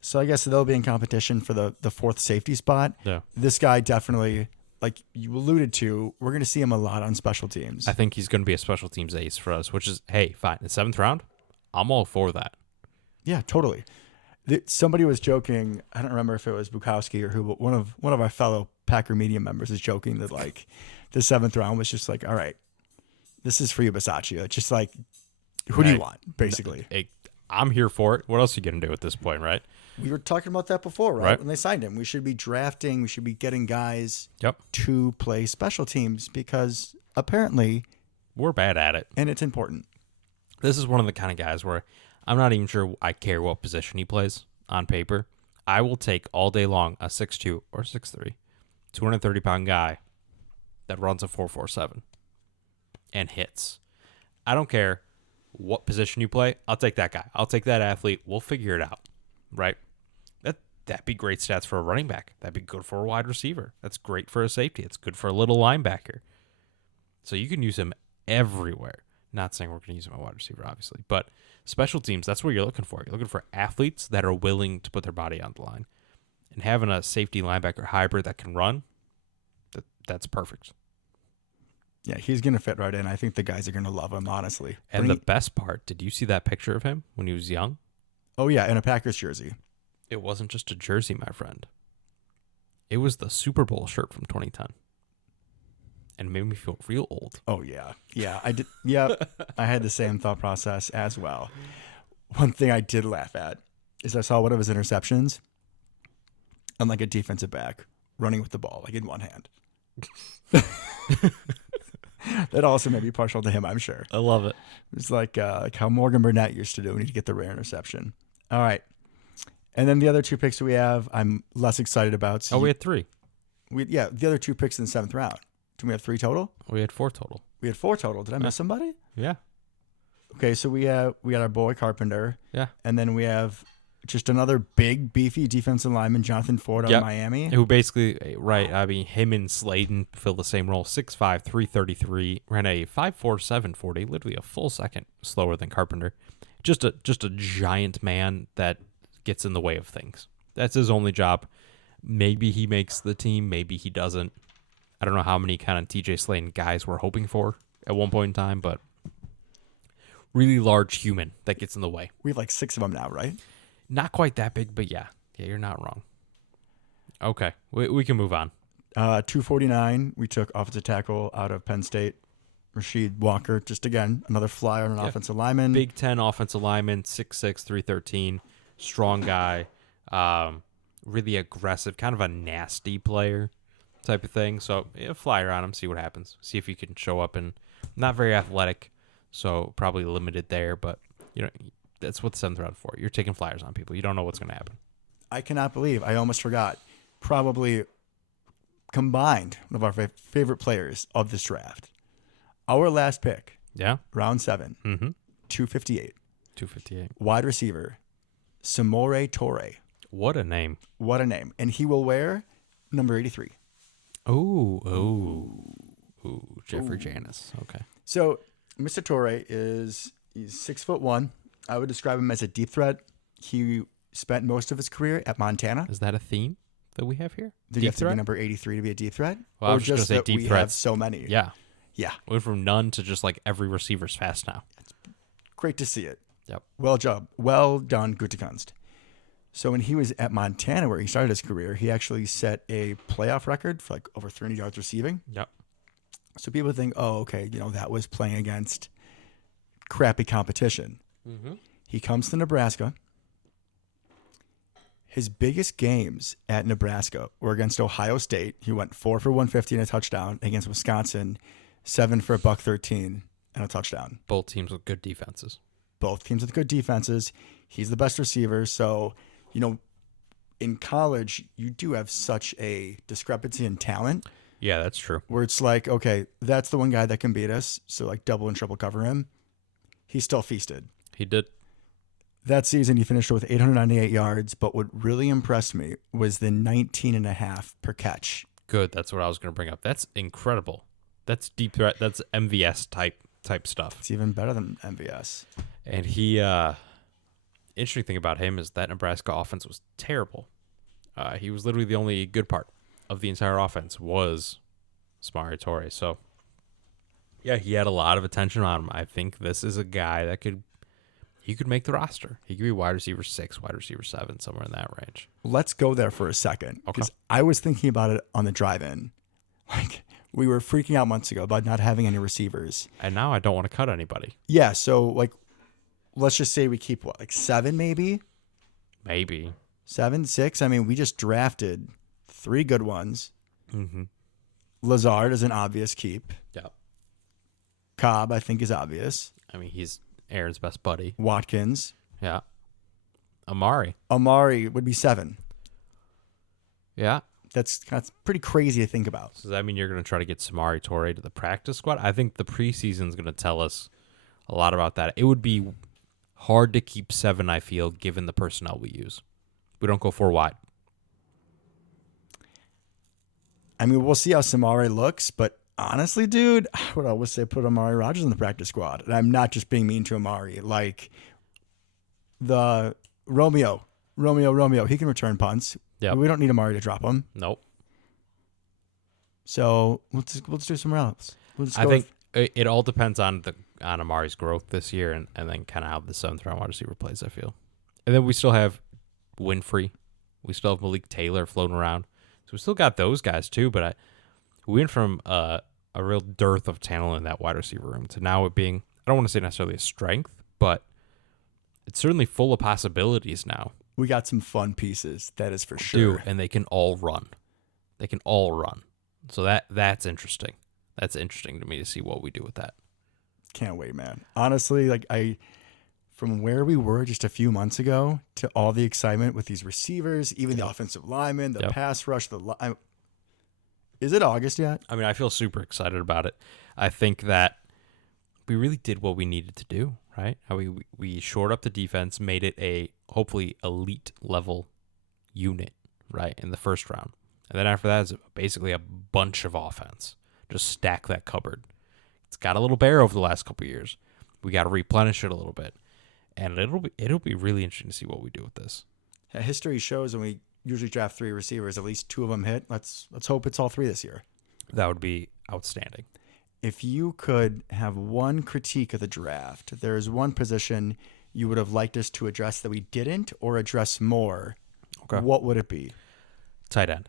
So I guess they'll be in competition for the 4th safety spot. Yeah. This guy definitely, like you alluded to, we're going to see him a lot on special teams. I think he's going to be a special teams ace for us, which is, hey, fine. The 7th round, I'm all for that. Yeah, totally. Somebody was joking. I don't remember if it was Bukowski or who, but one of our fellow Packer media members is joking that like the 7th round was just like, all right, this is for you, Bisaccia. Just like, who do you want, basically? I'm here for it. What else are you going to do at this point, right? We were talking about that before, right? When they signed him. We should be drafting. We should be getting guys to play special teams because apparently we're bad at it. And it's important. This is one of the kind of guys where I'm not even sure I care what position he plays on paper. I will take all day long a 6'2" or 6'3", 230-pound guy that runs a 4.47 and hits. I don't care what position you play. I'll take that guy. I'll take that athlete. We'll figure it out, right? That'd be great stats for a running back. That'd be good for a wide receiver. That's great for a safety. It's good for a little linebacker. So you can use him everywhere. Not saying we're going to use him at wide receiver, obviously, but special teams, that's what you're looking for. You're looking for athletes that are willing to put their body on the line. And having a safety linebacker hybrid that can run, that's perfect. Yeah, he's going to fit right in. I think the guys are going to love him, honestly. And the best part, did you see that picture of him when he was young? Oh, yeah, in a Packers jersey. It wasn't just a jersey, my friend. It was the Super Bowl shirt from 2010. And it made me feel real old. Oh, yeah. Yeah, I did. Yeah, I had the same thought process as well. One thing I did laugh at is I saw one of his interceptions on like a defensive back running with the ball, like in one hand. That also may be partial to him, I'm sure. I love it. It's like how Morgan Burnett used to do when he'd get the rare interception. All right. And then the other 2 picks we have, I'm less excited about. So we had 3. The other 2 picks in the 7th round. Do we have 3 total? We had 4 total. We had 4 total. Did I miss somebody? Yeah. Okay, so we got our boy Carpenter. Yeah. And then we have just another big, beefy defensive lineman, Jonathan Ford out of Miami. Who basically, right, I mean, him and Sladen fill the same role. 6'5", 333, ran a 5.47 40, literally a full second slower than Carpenter. Just a giant man that gets in the way of things. That's his only job. Maybe he makes the team, maybe he doesn't. I don't know how many kind of TJ Sladen guys we're hoping for at one point in time, but really large human that gets in the way. We have like 6 of them now, right? Not quite that big, but yeah. Yeah, you're not wrong. Okay, we can move on. 249, we took offensive tackle out of Penn State, Rasheed Walker. Just again, another flyer on an offensive lineman. Big Ten offensive lineman, 6'6", 313, strong guy, really aggressive, kind of a nasty player. type of thing. So flyer on him, see what happens. See if you can show up. And not very athletic, so probably limited there. But that's what the 7th round for. You're taking flyers on people. You don't know what's going to happen. I cannot believe I almost forgot. Probably combined one of our favorite players of this draft. Our last pick. Yeah. Round 7. Mm-hmm. 258. 258. Wide receiver. Samori Toure. What a name. What a name. And he will wear number 83. Ooh. Jeffrey Janis. Okay. So Mr. Toure he's 6'1". I would describe him as a deep threat. He spent most of his career at Montana. Is that a theme that we have here? Did you have to be number 83 to be a deep threat? Well, I was just going to say deep we threats. Have so many. Yeah. Yeah. Went from none to just like every receiver's fast now. Great to see it. Yep. Well done, gute Kunst. So when he was at Montana, where he started his career, he actually set a playoff record for like over 300 yards receiving. Yep. So people think, oh, okay, that was playing against crappy competition. Mm-hmm. He comes to Nebraska. His biggest games at Nebraska were against Ohio State. He went 4 for 150 and a touchdown. Against Wisconsin, 7 for $113 and a touchdown. Both teams with good defenses. Both teams with good defenses. He's the best receiver. So, in college, you do have such a discrepancy in talent. Yeah, that's true. Where it's like, okay, that's the one guy that can beat us. So, like, double and triple cover him. He still feasted. He did. That season, he finished with 898 yards. But what really impressed me was the 19.5 per catch. Good. That's what I was going to bring up. That's incredible. That's deep threat. That's MVS type stuff. It's even better than MVS. And he, interesting thing about him is that Nebraska offense was terrible. He was literally the only good part of the entire offense was Samori Toure. So, yeah, he had a lot of attention on him. I think this is a guy that could make the roster. He could be wide receiver 6, wide receiver 7, somewhere in that range. Let's go there for a second. Okay. Because I was thinking about it on the drive-in. Like, we were freaking out months ago about not having any receivers. And now I don't want to cut anybody. Yeah, so, like, let's just say we keep, 7 maybe? Maybe. 7, 6? I mean, we just drafted 3 good ones. Mm-hmm. Lazard is an obvious keep. Yep. Cobb, I think, is obvious. I mean, he's Aaron's best buddy. Watkins. Yeah. Amari would be 7. Yeah. That's pretty crazy to think about. So does that mean you're going to try to get Samori Toure to the practice squad? I think the preseason is going to tell us a lot about that. It would be hard to keep 7, I feel, given the personnel we use. We don't go 4 wide. I mean, we'll see how Samari looks, but honestly, dude, I would always say put Amari Rogers in the practice squad. And I'm not just being mean to Amari. Like, the Romeo, he can return punts. Yep. We don't need Amari to drop them. Nope. So let's do somewhere else. I think it all depends on Amari's growth this year and then kind of how the 7th round wide receiver plays, I feel. And then we still have Winfrey. We still have Malik Taylor floating around. So we still got those guys too, but we went from a real dearth of talent in that wide receiver room to now it being, I don't want to say necessarily a strength, but it's certainly full of possibilities now. We got some fun pieces, that is for sure. And they can all run. So that's interesting. That's interesting to me to see what we do with that. Can't wait, man. Honestly, from where we were just a few months ago to all the excitement with these receivers, even the offensive linemen, the pass rush, is it August yet? I mean, I feel super excited about it. I think that we really did what we needed to do, right? How we shored up the defense, made it a hopefully elite level unit, right, in the first round. And then after that is basically a bunch of offense. Just stack that cupboard. It's got a little bare over the last couple of years. We got to replenish it a little bit. And it'll be really interesting to see what we do with this. History shows when we usually draft 3 receivers, at least 2 of them hit. Let's hope it's all 3 this year. That would be outstanding. If you could have one critique of the draft, there is one position you would have liked us to address that we didn't or address more, okay, what would it be? Tight end.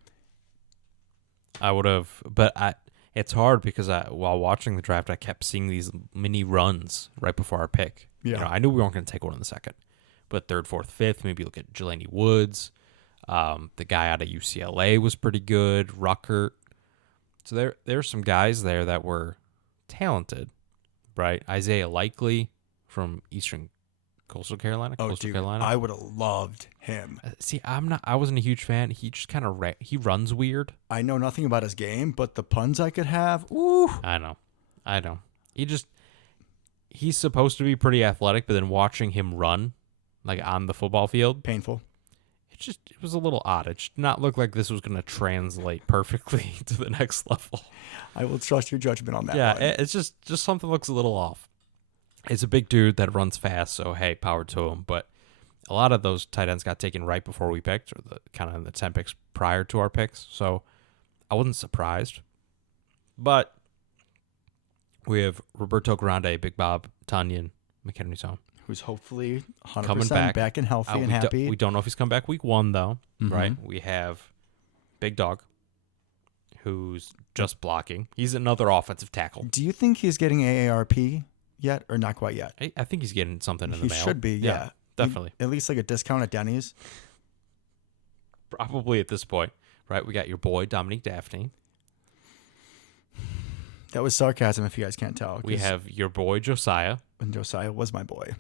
I would have, but it's hard because while watching the draft, I kept seeing these mini runs right before our pick. Yeah. I knew we weren't going to take one in the second, but 3rd, 4th, 5th, maybe look at Jelani Woods. The guy out of UCLA was pretty good. Ruckert. So there's some guys there that were talented, right? Isaiah Likely from Eastern Coastal Carolina. Oh, Coastal dude, Carolina. I would have loved him. See, I wasn't a huge fan. He just kind of he runs weird. I know nothing about his game, but the puns I could have, ooh. I know. He's supposed to be pretty athletic, but then watching him run, like on the football field, Painful. it was a little odd. It did not look like this was going to translate perfectly to the next level. I will trust your judgment on that Yeah, one. it's just something looks a little off. It's a big dude that runs fast, so hey, power to him. But a lot of those tight ends got taken right before we picked, or the kind of the 10 picks prior to our picks. So I wasn't surprised. But we have Roberto Grande, Big Bob, Tanyan, McHenry's home. Who's hopefully 100% Coming back and healthy and happy. We don't know if he's come back week 1, though, right? We have Big Dog, who's just blocking. He's another offensive tackle. Do you think he's getting AARP yet or not quite yet? I think he's getting something in the He mail. should be, yeah. Definitely. At least like a discount at Denny's. Probably at this point, right? We got your boy, Dominique Daphne. That was sarcasm if you guys can't tell. We have your boy, Josiah. And Josiah was my boy.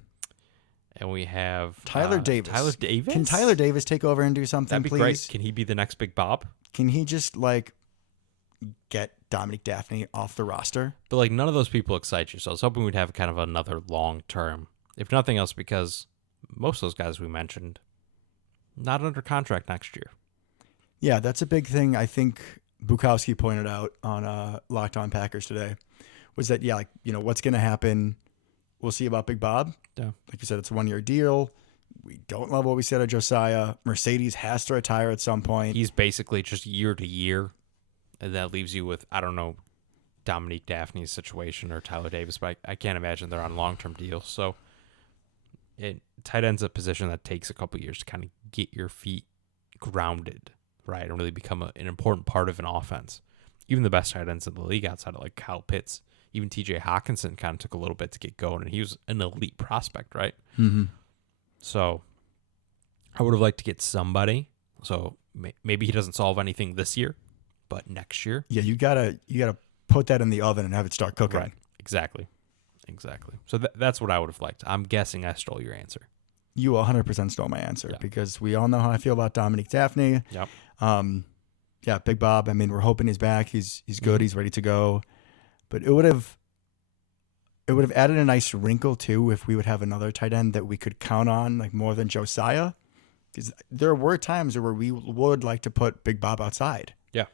And we have Tyler Davis. Tyler Davis? Can Tyler Davis take over and do something, That'd be please? great. Can he be the next Big Bob? Can he just like get Dominic Daphne off the roster? But like none of those people excite you. So I was hoping we'd have kind of another long term. If nothing else, because most of those guys we mentioned, not under contract next year. Yeah, that's a big thing. I think Bukowski pointed out on Locked On Packers today was that, yeah, like, you know, what's going to happen. We'll see about Big Bob. Yeah. Like you said, it's a 1-year deal. We don't love what we said of Josiah. Mercedes has to retire at some point. He's basically just year to year. And that leaves you with, I don't know, Dominique Daphne's situation or Tyler Davis, but I can't imagine they're on long-term deals. So tight end's a position that takes a couple years to kind of get your feet grounded, right, and really become an important part of an offense. Even the best tight ends in the league outside of like Kyle Pitts, even TJ Hawkinson kind of took a little bit to get going, and he was an elite prospect, right? Mm-hmm. So I would have liked to get somebody. So maybe he doesn't solve anything this year, but next year. Yeah, you gotta put that in the oven and have it start cooking. Right. Exactly. So that's what I would have liked. I'm guessing I stole your answer. You 100% stole my answer Yeah. because we all know how I feel about Dominique Daphne. Yep. Yeah, Big Bob. I mean, we're hoping he's back. He's good. He's ready to go. But it would have added a nice wrinkle too if we would have another tight end that we could count on like more than Josiah, because there were times where we would like to put Big Bob outside. Yeah.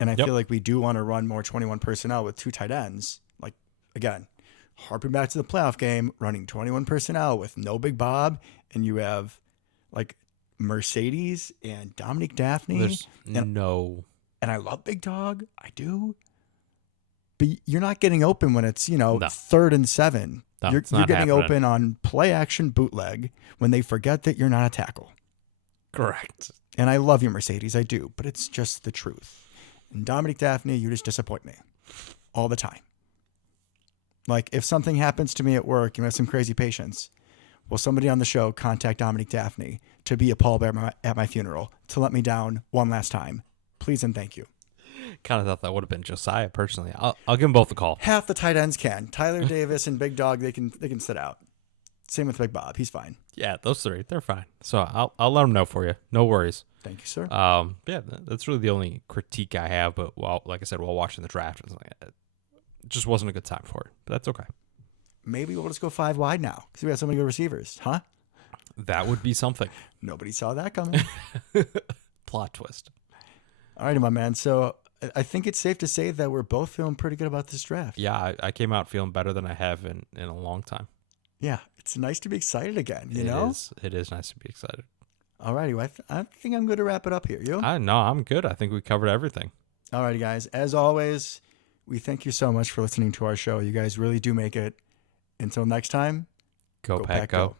And I feel like we do want to run more 21 personnel with 2 tight ends. Like, again, harping back to the playoff game, running 21 personnel with no Big Bob, and you have like Mercedes and Dominique Daphne. There's no. And I love Big Dog. I do. But you're not getting open when it's, No. 3rd and 7. No, you're it's not getting happening. open on play action bootleg when they forget that you're not a tackle. Correct. And I love you, Mercedes. I do. But it's just the truth. And Dominic Daphne, you just disappoint me all the time. Like, if something happens to me at work, you have some crazy patients, will somebody on the show contact Dominic Daphne to be a pallbearer at my funeral to let me down one last time? Please and thank you. Kind of thought that would have been Josiah personally. I'll give them both a call. Half the tight ends can. Tyler Davis and Big Dog, they can sit out. Same with Big Bob. He's fine. Yeah, those 3, they're fine. So I'll let them know for you. No worries. Thank you, sir. Yeah, that's really the only critique I have. But like I said, while watching the draft, it just wasn't a good time for it. But that's okay. Maybe we'll just go 5 wide now because we have so many good receivers, huh? That would be something. Nobody saw that coming. Plot twist. All righty, my man. So I think it's safe to say that we're both feeling pretty good about this draft. Yeah, I came out feeling better than I have in a long time. Yeah, it's nice to be excited again, you know? It is nice to be excited. All righty. Well, I think I'm going to wrap it up here. You? No, I'm good. I think we covered everything. All righty, guys. As always, we thank you so much for listening to our show. You guys really do make it. Until next time, Go Pack, go.